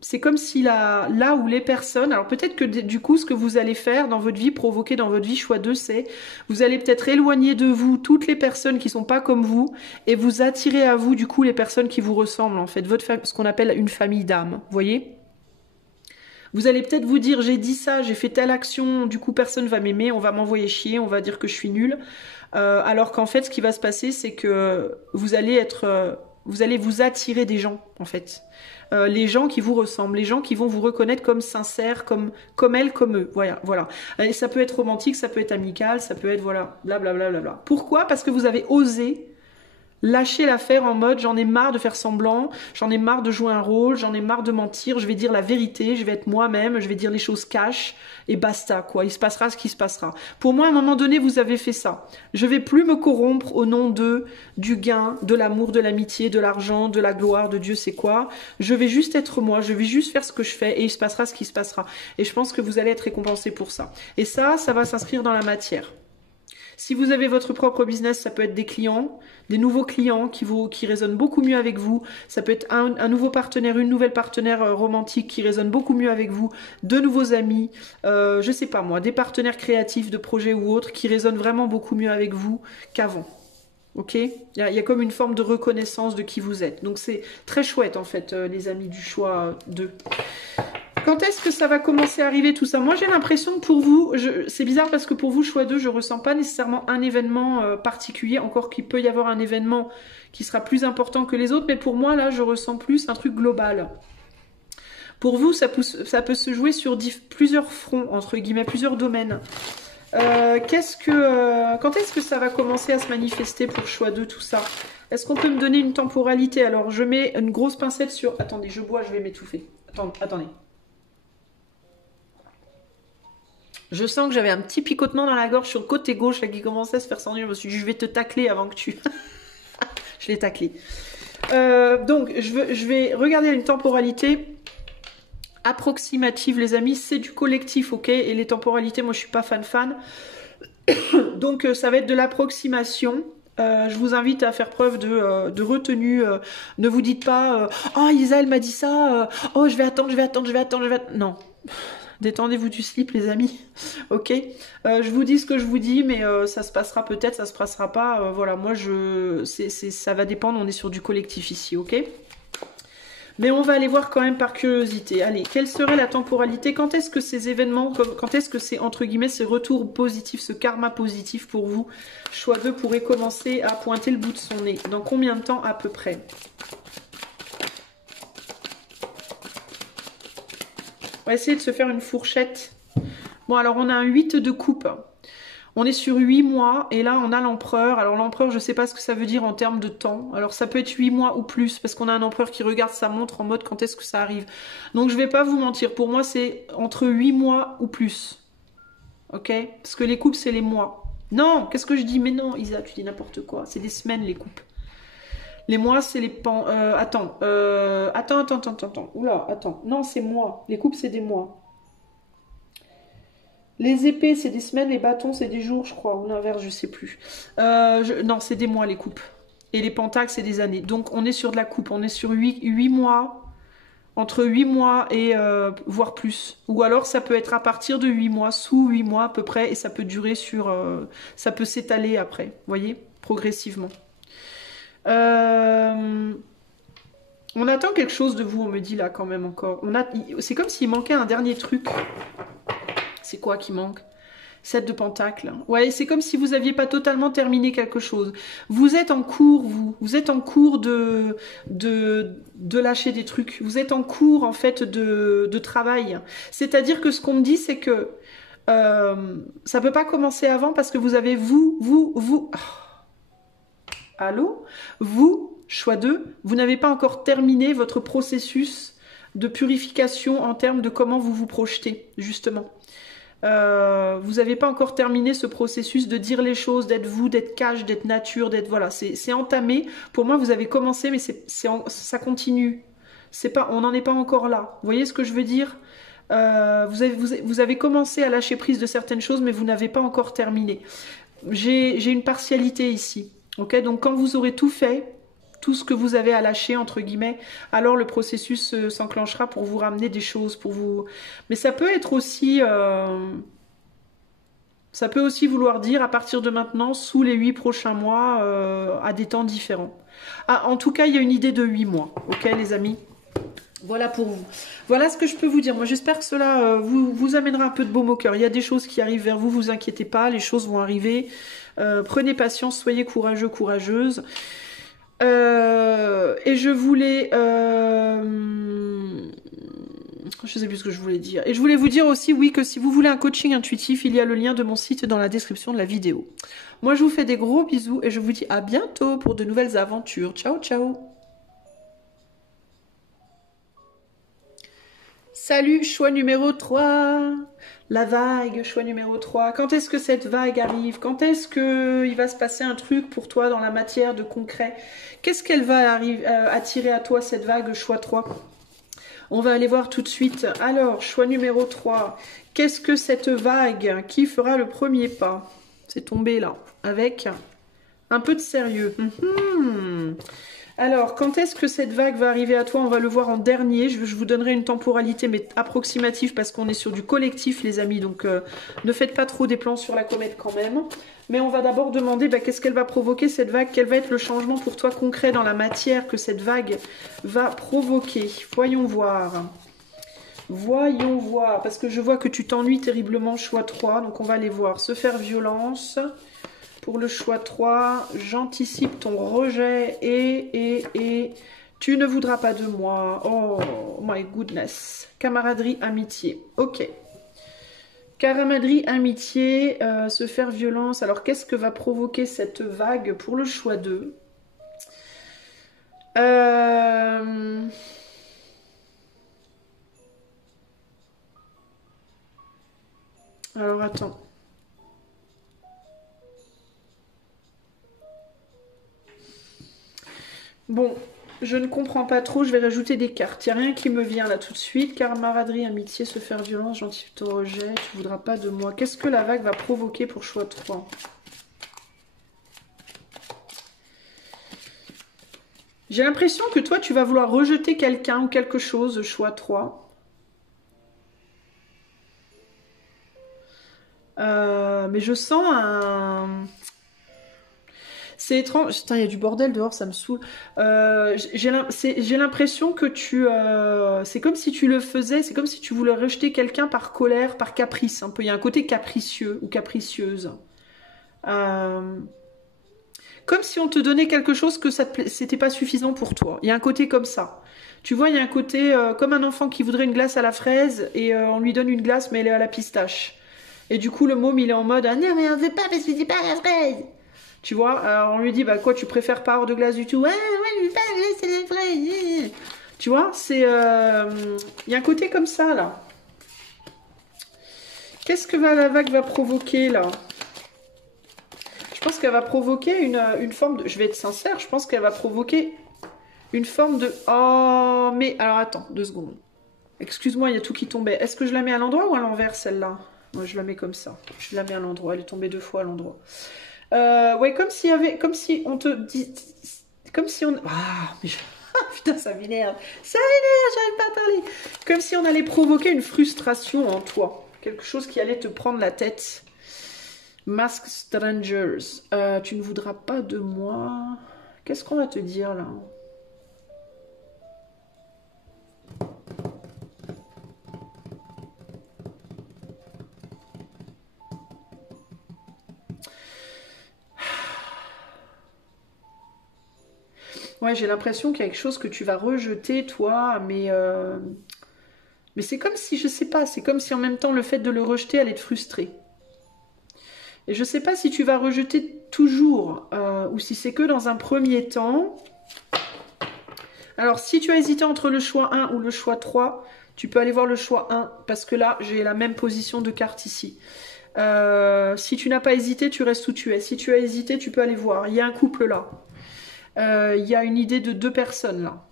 C'est comme si là où les personnes, alors peut-être que du coup ce que vous allez faire dans votre vie, provoquer dans votre vie, choix 2, c'est vous allez peut-être éloigner de vous toutes les personnes qui sont pas comme vous et vous attirer à vous du coup les personnes qui vous ressemblent en fait, ce qu'on appelle une famille d'âmes, vous voyez? Vous allez peut-être vous dire j'ai dit ça, j'ai fait telle action, du coup personne va m'aimer, on va m'envoyer chier, on va dire que je suis nulle, alors qu'en fait ce qui va se passer c'est que vous allez être Vous allez vous attirer des gens, en fait. Les gens qui vous ressemblent, les gens qui vont vous reconnaître comme sincères, comme elles, comme eux. Voilà, voilà. Et ça peut être romantique, ça peut être amical, ça peut être, voilà, blablabla. Bla, bla, bla. Pourquoi? Parce que vous avez osé lâcher l'affaire en mode j'en ai marre de faire semblant, j'en ai marre de jouer un rôle, j'en ai marre de mentir, je vais dire la vérité, je vais être moi-même, je vais dire les choses cash et basta quoi, il se passera ce qui se passera. Pour moi à un moment donné vous avez fait ça. Je vais plus me corrompre au nom du gain, de l'amour, de l'amitié, de l'argent, de la gloire, de Dieu c'est quoi. Je vais juste être moi, je vais juste faire ce que je fais et il se passera ce qui se passera. Et je pense que vous allez être récompensé pour ça. Et ça va s'inscrire dans la matière. Si vous avez votre propre business, ça peut être des clients, des nouveaux clients qui résonnent beaucoup mieux avec vous. Ça peut être un nouveau partenaire, une nouvelle partenaire romantique qui résonne beaucoup mieux avec vous. De nouveaux amis, je sais pas moi, des partenaires créatifs de projets ou autres qui résonnent vraiment beaucoup mieux avec vous qu'avant. Ok, il y a comme une forme de reconnaissance de qui vous êtes. Donc c'est très chouette en fait, les amis du choix 2. Quand est-ce que ça va commencer à arriver tout ça? Moi j'ai l'impression que pour vous, c'est bizarre parce que pour vous, choix 2, je ressens pas nécessairement un événement particulier, encore qu'il peut y avoir un événement qui sera plus important que les autres, mais pour moi là je ressens plus un truc global. Pour vous, ça peut se jouer sur plusieurs fronts, entre guillemets, plusieurs domaines. Quand est-ce que ça va commencer à se manifester pour choix 2 tout ça? Est-ce qu'on peut me donner une temporalité? Alors je mets une grosse pincette sur... Attendez, je bois, je vais m'étouffer. Attendez. Je sens que j'avais un petit picotement dans la gorge sur le côté gauche là, qui commençait à se faire sentir. Je me suis dit, je vais te tacler avant que tu... Je l'ai taclé. Donc, je vais regarder une temporalité approximative, les amis. C'est du collectif, ok? Et les temporalités, moi, je suis pas fan. Donc, ça va être de l'approximation. Je vous invite à faire preuve de retenue. Ne vous dites pas oh, Isa, elle m'a dit ça. Oh, je vais attendre. Non. Détendez-vous du slip, les amis. Ok. Je vous dis ce que je vous dis, mais ça se passera peut-être, ça se passera pas. Voilà, moi, ça va dépendre. On est sur du collectif ici, ok. Mais on va aller voir quand même par curiosité. Allez, quelle serait la temporalité? Quand est-ce que ces événements, quand est-ce que c'est, entre guillemets, ces retours positifs, ce karma positif pour vous, choix 2 pourrait commencer à pointer le bout de son nez? Dans combien de temps à peu près? On va essayer de se faire une fourchette. Bon, alors on a un 8 de coupe. On est sur 8 mois et là on a l'empereur. Alors l'empereur, je ne sais pas ce que ça veut dire en termes de temps. Alors ça peut être 8 mois ou plus parce qu'on a un empereur qui regarde sa montre en mode quand est-ce que ça arrive. Donc je ne vais pas vous mentir. Pour moi, c'est entre 8 mois ou plus. Ok? Parce que les coupes, c'est les mois. Non, qu'est-ce que je dis? Mais non, Isa, tu dis n'importe quoi. C'est des semaines les coupes. Les mois, c'est les pans... Attends. Oula, attends. Non, c'est mois. Les coupes, c'est des mois. Les épées, c'est des semaines. Les bâtons, c'est des jours, je crois. Ou l'inverse, je sais plus. Non, c'est des mois, les coupes. Et les pentacles, c'est des années. Donc, on est sur de la coupe. On est sur 8 mois. Entre 8 mois et... voire plus. Ou alors, ça peut être à partir de 8 mois. Sous 8 mois, à peu près. Et ça peut durer sur... ça peut s'étaler après. Vous voyez? Progressivement. On attend quelque chose de vous, on me dit là quand même encore. C'est comme s'il manquait un dernier truc. C'est quoi qui manque? 7 de pentacle. Ouais, c'est comme si vous n'aviez pas totalement terminé quelque chose. Vous êtes en cours, vous êtes en cours de lâcher des trucs. Vous êtes en cours en fait de travail. C'est-à-dire que ce qu'on me dit, c'est que ça peut pas commencer avant parce que vous avez vous. Allô? Vous, choix 2, vous n'avez pas encore terminé votre processus de purification en termes de comment vous vous projetez, justement. Vous n'avez pas encore terminé ce processus de dire les choses, d'être vous, d'être cash, d'être nature, d'être... Voilà, c'est entamé. Pour moi, vous avez commencé, mais ça continue. On n'en est pas encore là. Vous voyez ce que je veux dire? Vous avez commencé à lâcher prise de certaines choses, mais vous n'avez pas encore terminé. J'ai une partialité ici. Ok, donc quand vous aurez tout fait, tout ce que vous avez à lâcher, entre guillemets, alors le processus s'enclenchera pour vous ramener des choses, pour vous... Mais ça peut être aussi... ça peut aussi vouloir dire, à partir de maintenant, sous les 8 prochains mois, à des temps différents. Ah, en tout cas, il y a une idée de 8 mois, ok les amis? Voilà pour vous. Voilà ce que je peux vous dire. Moi, j'espère que cela vous amènera un peu de baume au cœur. Il y a des choses qui arrivent vers vous, vous inquiétez pas, les choses vont arriver. Prenez patience, soyez courageux, courageuses. Et je voulais... je sais plus ce que je voulais dire. Et je voulais vous dire aussi, oui, que si vous voulez un coaching intuitif, il y a le lien de mon site dans la description de la vidéo. Moi, je vous fais des gros bisous et je vous dis à bientôt pour de nouvelles aventures. Ciao, ciao. Salut, choix numéro 3. La vague, choix numéro 3. Quand est-ce que cette vague arrive? Quand est-ce qu'il va se passer un truc pour toi dans la matière de concret? Qu'est-ce qu'elle va attirer à toi, cette vague, choix 3? On va aller voir tout de suite. Alors, choix numéro 3. Qu'est-ce que cette vague qui fera le premier pas? C'est tombé là, avec un peu de sérieux. Alors, quand est-ce que cette vague va arriver à toi? On va le voir en dernier. Je vous donnerai une temporalité, mais approximative, parce qu'on est sur du collectif, les amis. Donc, ne faites pas trop des plans sur la comète quand même. Mais on va d'abord demander qu'est-ce qu'elle va provoquer, cette vague? Quel va être le changement pour toi concret dans la matière que cette vague va provoquer? Voyons voir. Voyons voir. Parce que je vois que tu t'ennuies terriblement, choix 3. Donc, on va aller voir. Se faire violence. Pour le choix 3, j'anticipe ton rejet et tu ne voudras pas de moi. Oh my goodness. Camaraderie, amitié. Ok. Camaraderie, amitié, se faire violence. Alors, qu'est-ce que va provoquer cette vague pour le choix 2? Alors, attends. Bon, je ne comprends pas trop, je vais rajouter des cartes. Il n'y a rien qui me vient là tout de suite. Camaraderie, amitié, se faire violence, gentil ton rejet, tu ne voudras pas de moi. Qu'est-ce que la vague va provoquer pour choix 3? J'ai l'impression que toi, tu vas vouloir rejeter quelqu'un ou quelque chose, choix 3. Mais je sens un... C'est étrange. Putain, il y a du bordel dehors, ça me saoule. J'ai l'impression que tu... c'est comme si tu le faisais, c'est comme si tu voulais rejeter quelqu'un par colère, par caprice. Un peu. Il y a un côté capricieux ou capricieuse. Comme si on te donnait quelque chose que c'était pas suffisant pour toi. Il y a un côté comme ça. Tu vois, il y a un côté comme un enfant qui voudrait une glace à la fraise et on lui donne une glace mais elle est à la pistache. Et du coup, le môme, il est en mode « Ah non, mais on veut pas parce que c'est pas à la fraise !» Tu vois, alors on lui dit, quoi, tu préfères pas avoir de glace du tout? Ouais, je veux pas, c'est la fraise. Tu vois, c'est... Il y a un côté comme ça, là. Qu'est-ce que la vague va provoquer, là? Je pense qu'elle va provoquer une forme de... Je vais être sincère, je pense qu'elle va provoquer une forme de... Oh, mais... Alors, attends, 2 secondes. Excuse-moi, il y a tout qui tombait. Est-ce que je la mets à l'endroit ou à l'envers, celle-là? Moi, je la mets comme ça. Je la mets à l'endroit. Elle est tombée 2 fois à l'endroit. Ouais, comme s'il y avait... Comme si on te dit... Comme si on... Ah, mais... putain, ça m'énerve. Ça m'énerve, j'arrive pas à parler. Comme si on allait provoquer une frustration en toi. Quelque chose qui allait te prendre la tête. Mask Strangers. Tu ne voudras pas de moi. Qu'est-ce qu'on va te dire, là? Ouais, j'ai l'impression qu'il y a quelque chose que tu vas rejeter, toi, mais c'est comme si, je sais pas, c'est comme si en même temps le fait de le rejeter allait te frustrer. Et je sais pas si tu vas rejeter toujours, ou si c'est que dans un premier temps. Alors, si tu as hésité entre le choix 1 ou le choix 3, tu peux aller voir le choix 1, parce que là, j'ai la même position de carte ici. Si tu n'as pas hésité, tu restes où tu es. Si tu as hésité, tu peux aller voir. Il y a un couple là. Il y a une idée de 2 personnes là.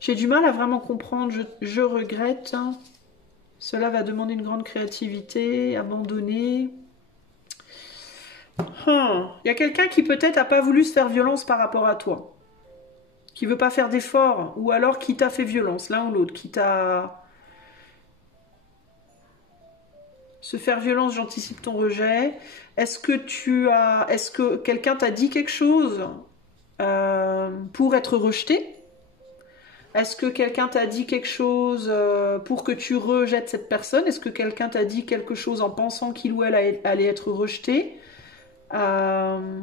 J'ai du mal à vraiment comprendre, je regrette. Cela va demander une grande créativité, abandonner. Il y a quelqu'un qui peut-être n'a pas voulu se faire violence par rapport à toi. Qui veut pas faire d'efforts, ou alors qui t'a fait violence, l'un ou l'autre, qui t'a... Se faire violence, j'anticipe ton rejet. Est-ce que quelqu'un t'a dit quelque chose pour être rejeté? Est-ce que quelqu'un t'a dit quelque chose pour que tu rejettes cette personne? Est-ce que quelqu'un t'a dit quelque chose en pensant qu'il ou elle allait être rejeté? Euh,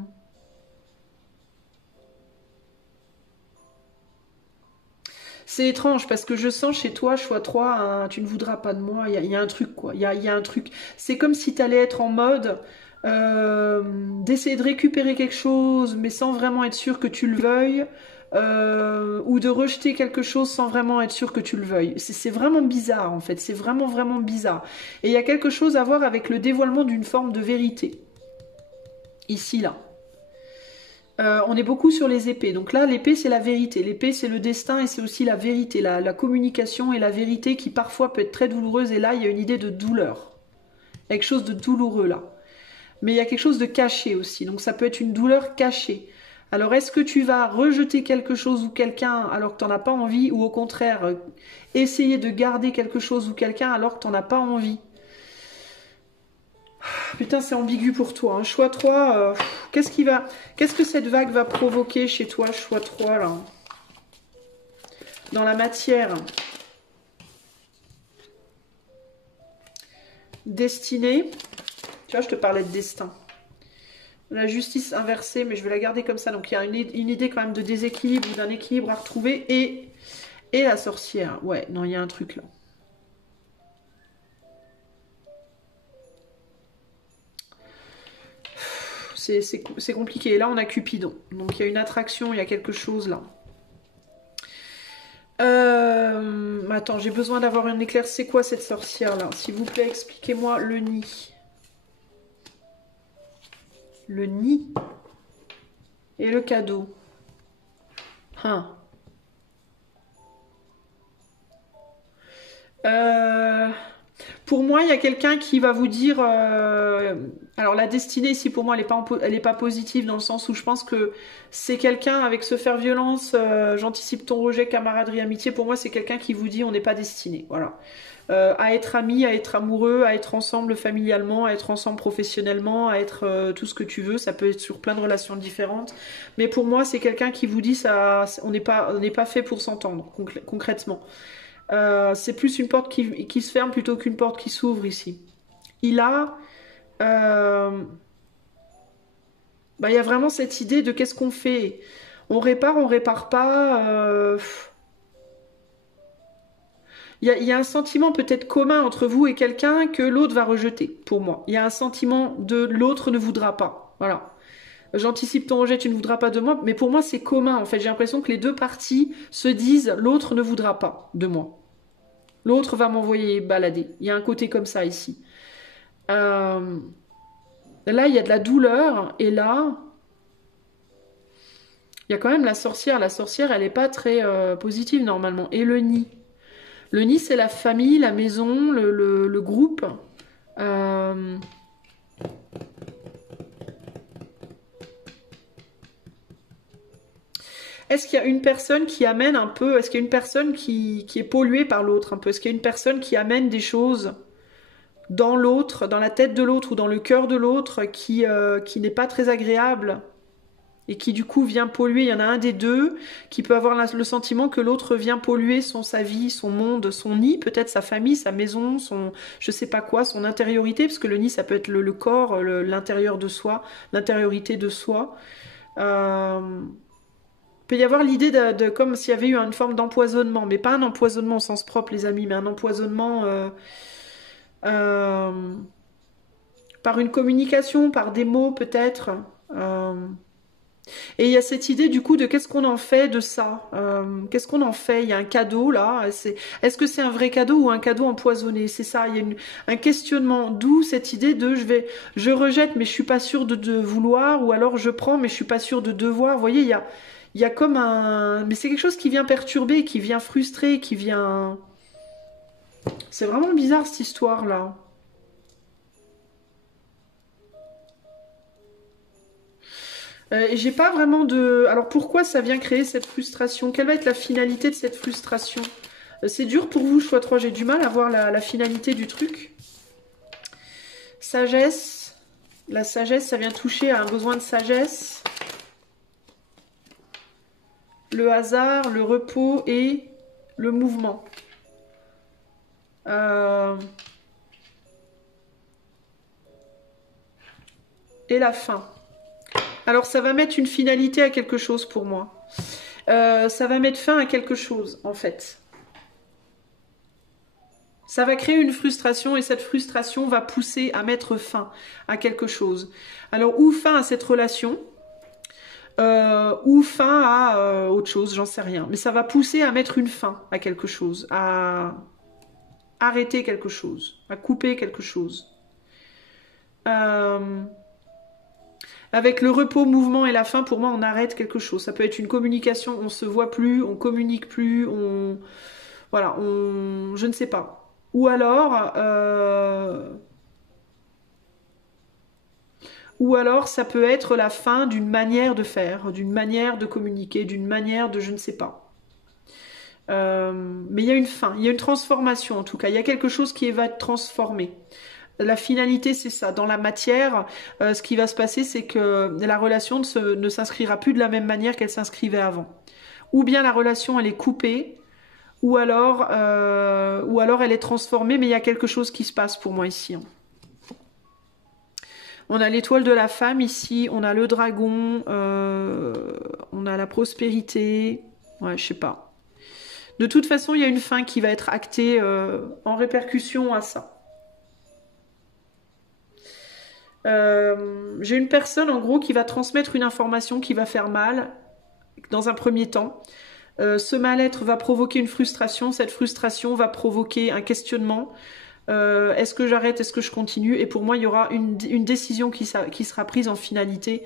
C'est étrange parce que je sens chez toi, choix 3, tu ne voudras pas de moi. Il y a un truc, quoi. Il y a un truc. C'est comme si tu allais être en mode d'essayer de récupérer quelque chose, mais sans vraiment être sûr que tu le veuilles. Ou de rejeter quelque chose sans vraiment être sûr que tu le veuilles. C'est vraiment bizarre, en fait. C'est vraiment, vraiment bizarre. Et il y a quelque chose à voir avec le dévoilement d'une forme de vérité. Ici, là. On est beaucoup sur les épées. Donc là, l'épée, c'est la vérité. L'épée, c'est le destin et c'est aussi la vérité, la communication et la vérité qui parfois peut être très douloureuse. Et là, il y a une idée de douleur. Il y a quelque chose de douloureux là. Mais il y a quelque chose de caché aussi. Donc ça peut être une douleur cachée. Alors est-ce que tu vas rejeter quelque chose ou quelqu'un alors que tu n'en as pas envie ou au contraire essayer de garder quelque chose ou quelqu'un alors que tu n'en as pas envie? Putain, c'est ambigu pour toi. Hein. Choix 3, qu'est-ce que cette vague va provoquer chez toi, choix 3, là? Dans la matière. Destinée. Tu vois, je te parlais de destin. La justice inversée, mais je vais la garder comme ça. Donc, il y a une idée quand même de déséquilibre ou d'un équilibre à retrouver. Et la sorcière. Ouais, non, il y a un truc là. C'est compliqué. Et là, on a Cupidon. Donc, il y a une attraction, il y a quelque chose là. Attends, j'ai besoin d'avoir un éclair. C'est quoi cette sorcière là? S'il vous plaît, expliquez-moi le nid. Le nid et le cadeau. Hein. Pour moi, il y a quelqu'un qui va vous dire... alors la destinée ici, pour moi, elle est pas positive dans le sens où je pense que c'est quelqu'un avec se faire violence, j'anticipe ton rejet, camaraderie, amitié. Pour moi, c'est quelqu'un qui vous dit on n'est pas destiné. Voilà. À être amis, à être amoureux, à être ensemble familialement, à être ensemble professionnellement, à être tout ce que tu veux. Ça peut être sur plein de relations différentes. Mais pour moi, c'est quelqu'un qui vous dit ça, on n'est pas fait pour s'entendre concrètement. C'est plus une porte qui se ferme plutôt qu'une porte qui s'ouvre ici. Il a... il y a vraiment cette idée de qu'est-ce qu'on fait. On répare pas. Il y a un sentiment peut-être commun entre vous et quelqu'un que l'autre va rejeter, pour moi. Il y a un sentiment de l'autre ne voudra pas. Voilà. J'anticipe ton rejet, tu ne voudras pas de moi. Mais pour moi, c'est commun. En fait, j'ai l'impression que les deux parties se disent l'autre ne voudra pas de moi. L'autre va m'envoyer balader. Il y a un côté comme ça ici. Là, il y a de la douleur. Et là, il y a quand même la sorcière. La sorcière, elle n'est pas très positive normalement. Et le nid. Le nid, c'est la famille, la maison, le groupe. Est-ce qu'il y a une personne qui amène un peu... Est-ce qu'il y a une personne qui est polluée par l'autre un peu? Est-ce qu'il y a une personne qui amène des choses dans l'autre, dans la tête de l'autre ou dans le cœur de l'autre qui n'est pas très agréable et qui du coup vient polluer? Il y en a un des deux qui peut avoir le sentiment que l'autre vient polluer sa vie, son monde, son nid, peut-être sa famille, sa maison, son je sais pas quoi, son intériorité, parce que le nid ça peut être le corps, l'intérieur de soi, l'intériorité de soi. Peut y avoir l'idée de comme s'il y avait eu une forme d'empoisonnement, mais pas un empoisonnement au sens propre les amis, mais un empoisonnement euh, par une communication, par des mots peut-être. Et il y a cette idée du coup de qu'est-ce qu'on en fait de ça? Qu'est-ce qu'on en fait? Il y a un cadeau là. Est-ce que c'est un vrai cadeau ou un cadeau empoisonné? C'est ça, il y a un questionnement. D'où cette idée de je rejette mais je suis pas sûre de vouloir, ou alors je prends mais je suis pas sûre de devoir. Vous voyez, il y a comme un... Mais c'est quelque chose qui vient perturber, qui vient frustrer, qui vient... C'est vraiment bizarre cette histoire-là. J'ai pas vraiment de... Alors pourquoi ça vient créer cette frustration? Quelle va être la finalité de cette frustration? C'est dur pour vous, choix 3, j'ai du mal à voir la finalité du truc. Sagesse. La sagesse, ça vient toucher à un besoin de sagesse. Le hasard, le repos et le mouvement. Et la fin. Alors ça va mettre une finalité à quelque chose pour moi. Ça va mettre fin à quelque chose en fait. Ça va créer une frustration et cette frustration va pousser à mettre fin à quelque chose. Alors ou fin à cette relation, ou fin à autre chose, j'en sais rien. Mais ça va pousser à mettre une fin à quelque chose, à arrêter quelque chose, à couper quelque chose. Avec le repos, mouvement et la fin, pour moi, on arrête quelque chose. Ça peut être une communication, on se voit plus, on communique plus, on... Voilà, on... Je ne sais pas. Ou alors, ça peut être la fin d'une manière de faire, d'une manière de communiquer, d'une manière de je ne sais pas. Mais il y a une fin, il y a une transformation en tout cas. Il y a quelque chose qui va être transformé. La finalité, c'est ça. Dans la matière, ce qui va se passer, c'est que la relation ne s'inscrira plus de la même manière qu'elle s'inscrivait avant. Ou bien la relation, elle est coupée, ou alors elle est transformée, mais il y a quelque chose qui se passe pour moi ici. On a l'étoile de la femme ici, on a le dragon, on a la prospérité, ouais, je sais pas. De toute façon, il y a une fin qui va être actée en répercussion à ça. J'ai une personne en gros qui va transmettre une information qui va faire mal dans un premier temps. Ce mal-être va provoquer une frustration, cette frustration va provoquer un questionnement. Est-ce que j'arrête, est-ce que je continue? Et pour moi il y aura une décision qui sera prise en finalité,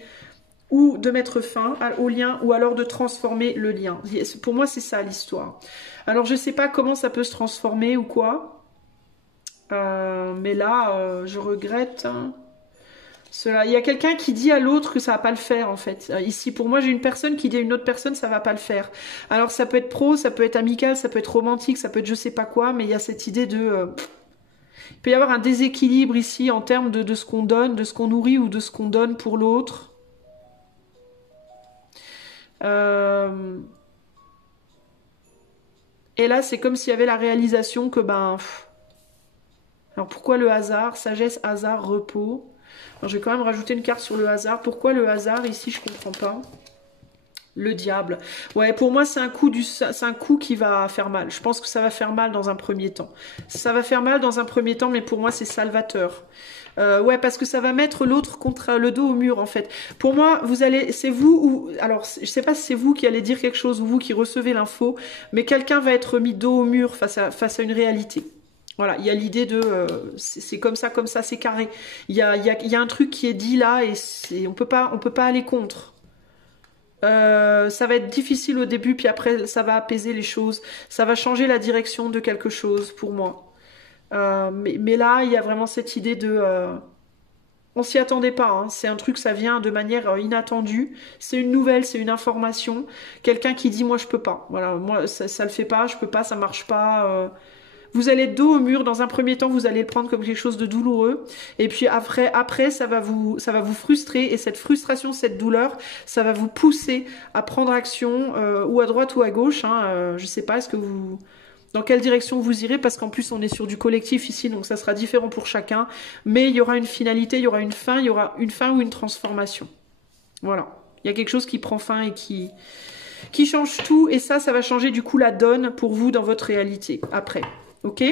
ou de mettre fin au lien, ou alors de transformer le lien. Pour moi c'est ça l'histoire. Alors je sais pas comment ça peut se transformer ou quoi, mais là je regrette cela. Il y a quelqu'un qui dit à l'autre que ça va pas le faire en fait. Ici pour moi j'ai une personne qui dit à une autre personne ça va pas le faire. Alors ça peut être pro, ça peut être amical, ça peut être romantique, ça peut être je sais pas quoi, mais il y a cette idée de... il peut y avoir un déséquilibre ici en termes de ce qu'on donne, de ce qu'on nourrit ou de ce qu'on donne pour l'autre. Et là c'est comme s'il y avait la réalisation que ben... Alors pourquoi le hasard? Sagesse, hasard, repos. Alors, je vais quand même rajouter une carte sur le hasard. Pourquoi le hasard ici? Je comprends pas. Le diable. Ouais, pour moi, c'est un coup qui va faire mal. Je pense que ça va faire mal dans un premier temps. Ça va faire mal dans un premier temps, mais pour moi, c'est salvateur. Ouais, parce que ça va mettre l'autre contre le dos au mur, en fait. Pour moi, c'est vous ou... Alors, je sais pas si c'est vous qui allez dire quelque chose ou vous qui recevez l'info, mais quelqu'un va être mis dos au mur face à une réalité. Voilà, il y a l'idée de... c'est comme ça, c'est carré. Il y a un truc qui est dit là et on peut pas aller contre. Ça va être difficile au début, puis après, ça va apaiser les choses. Ça va changer la direction de quelque chose pour moi. Mais là, il y a vraiment cette idée de... on s'y attendait pas, hein. C'est un truc, ça vient de manière inattendue. C'est une nouvelle, c'est une information. Quelqu'un qui dit, moi, je peux pas. Voilà, moi, ça le fait pas, je peux pas, ça marche pas... Vous allez être dos au mur. Dans un premier temps, vous allez le prendre comme quelque chose de douloureux. Et puis après ça va vous frustrer. Et cette frustration, cette douleur, ça va vous pousser à prendre action, ou à droite ou à gauche. Hein, je sais pas, dans quelle direction vous irez, parce qu'en plus on est sur du collectif ici, donc ça sera différent pour chacun. Mais il y aura une finalité, il y aura une fin ou une transformation. Voilà. Il y a quelque chose qui prend fin et qui change tout. Et ça va changer du coup la donne pour vous dans votre réalité après. Ok?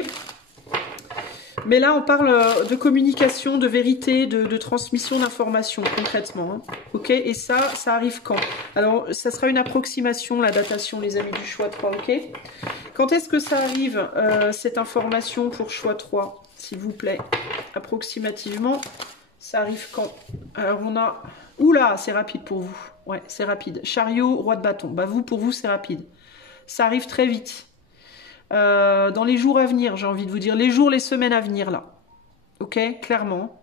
Mais là, on parle de communication, de vérité, de transmission d'informations, concrètement. Hein. Ok? Et ça arrive quand? Alors, ça sera une approximation, la datation, les amis du choix 3, ok? Quand est-ce que ça arrive, cette information pour choix 3, s'il vous plaît? Approximativement, ça arrive quand? Alors, on a... Oula, c'est rapide pour vous. Ouais, c'est rapide. Chariot, roi de bâton. Bah, pour vous, c'est rapide. Ça arrive très vite. Dans les jours à venir, j'ai envie de vous dire. Les jours, les semaines à venir, là. Ok? Clairement.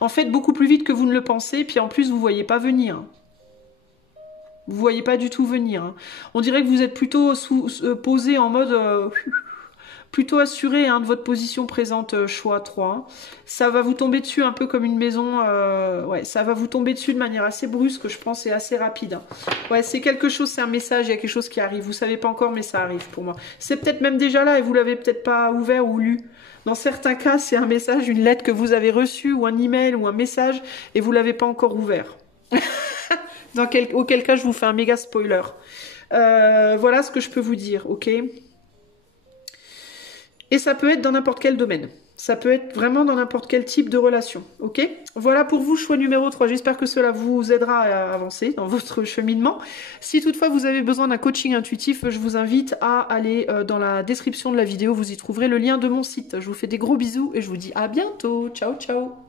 En fait, beaucoup plus vite que vous ne le pensez. Puis en plus, vous ne voyez pas venir. Vous ne voyez pas du tout venir. On dirait que vous êtes plutôt posé en mode... plutôt assuré hein, de votre position présente, choix 3. Hein. Ça va vous tomber dessus un peu comme une maison, ouais, ça va vous tomber dessus de manière assez brusque, je pense, et assez rapide. Hein. Ouais, c'est quelque chose, c'est un message, il y a quelque chose qui arrive. Vous savez pas encore, mais ça arrive pour moi. C'est peut-être même déjà là et vous l'avez peut-être pas ouvert ou lu. Dans certains cas, c'est un message, une lettre que vous avez reçue, ou un email, ou un message, et vous l'avez pas encore ouvert. Auquel cas, je vous fais un méga spoiler. Voilà ce que je peux vous dire, ok? Et ça peut être dans n'importe quel domaine. Ça peut être vraiment dans n'importe quel type de relation, ok? Voilà pour vous, choix numéro 3. J'espère que cela vous aidera à avancer dans votre cheminement. Si toutefois vous avez besoin d'un coaching intuitif, je vous invite à aller dans la description de la vidéo. Vous y trouverez le lien de mon site. Je vous fais des gros bisous et je vous dis à bientôt. Ciao, ciao!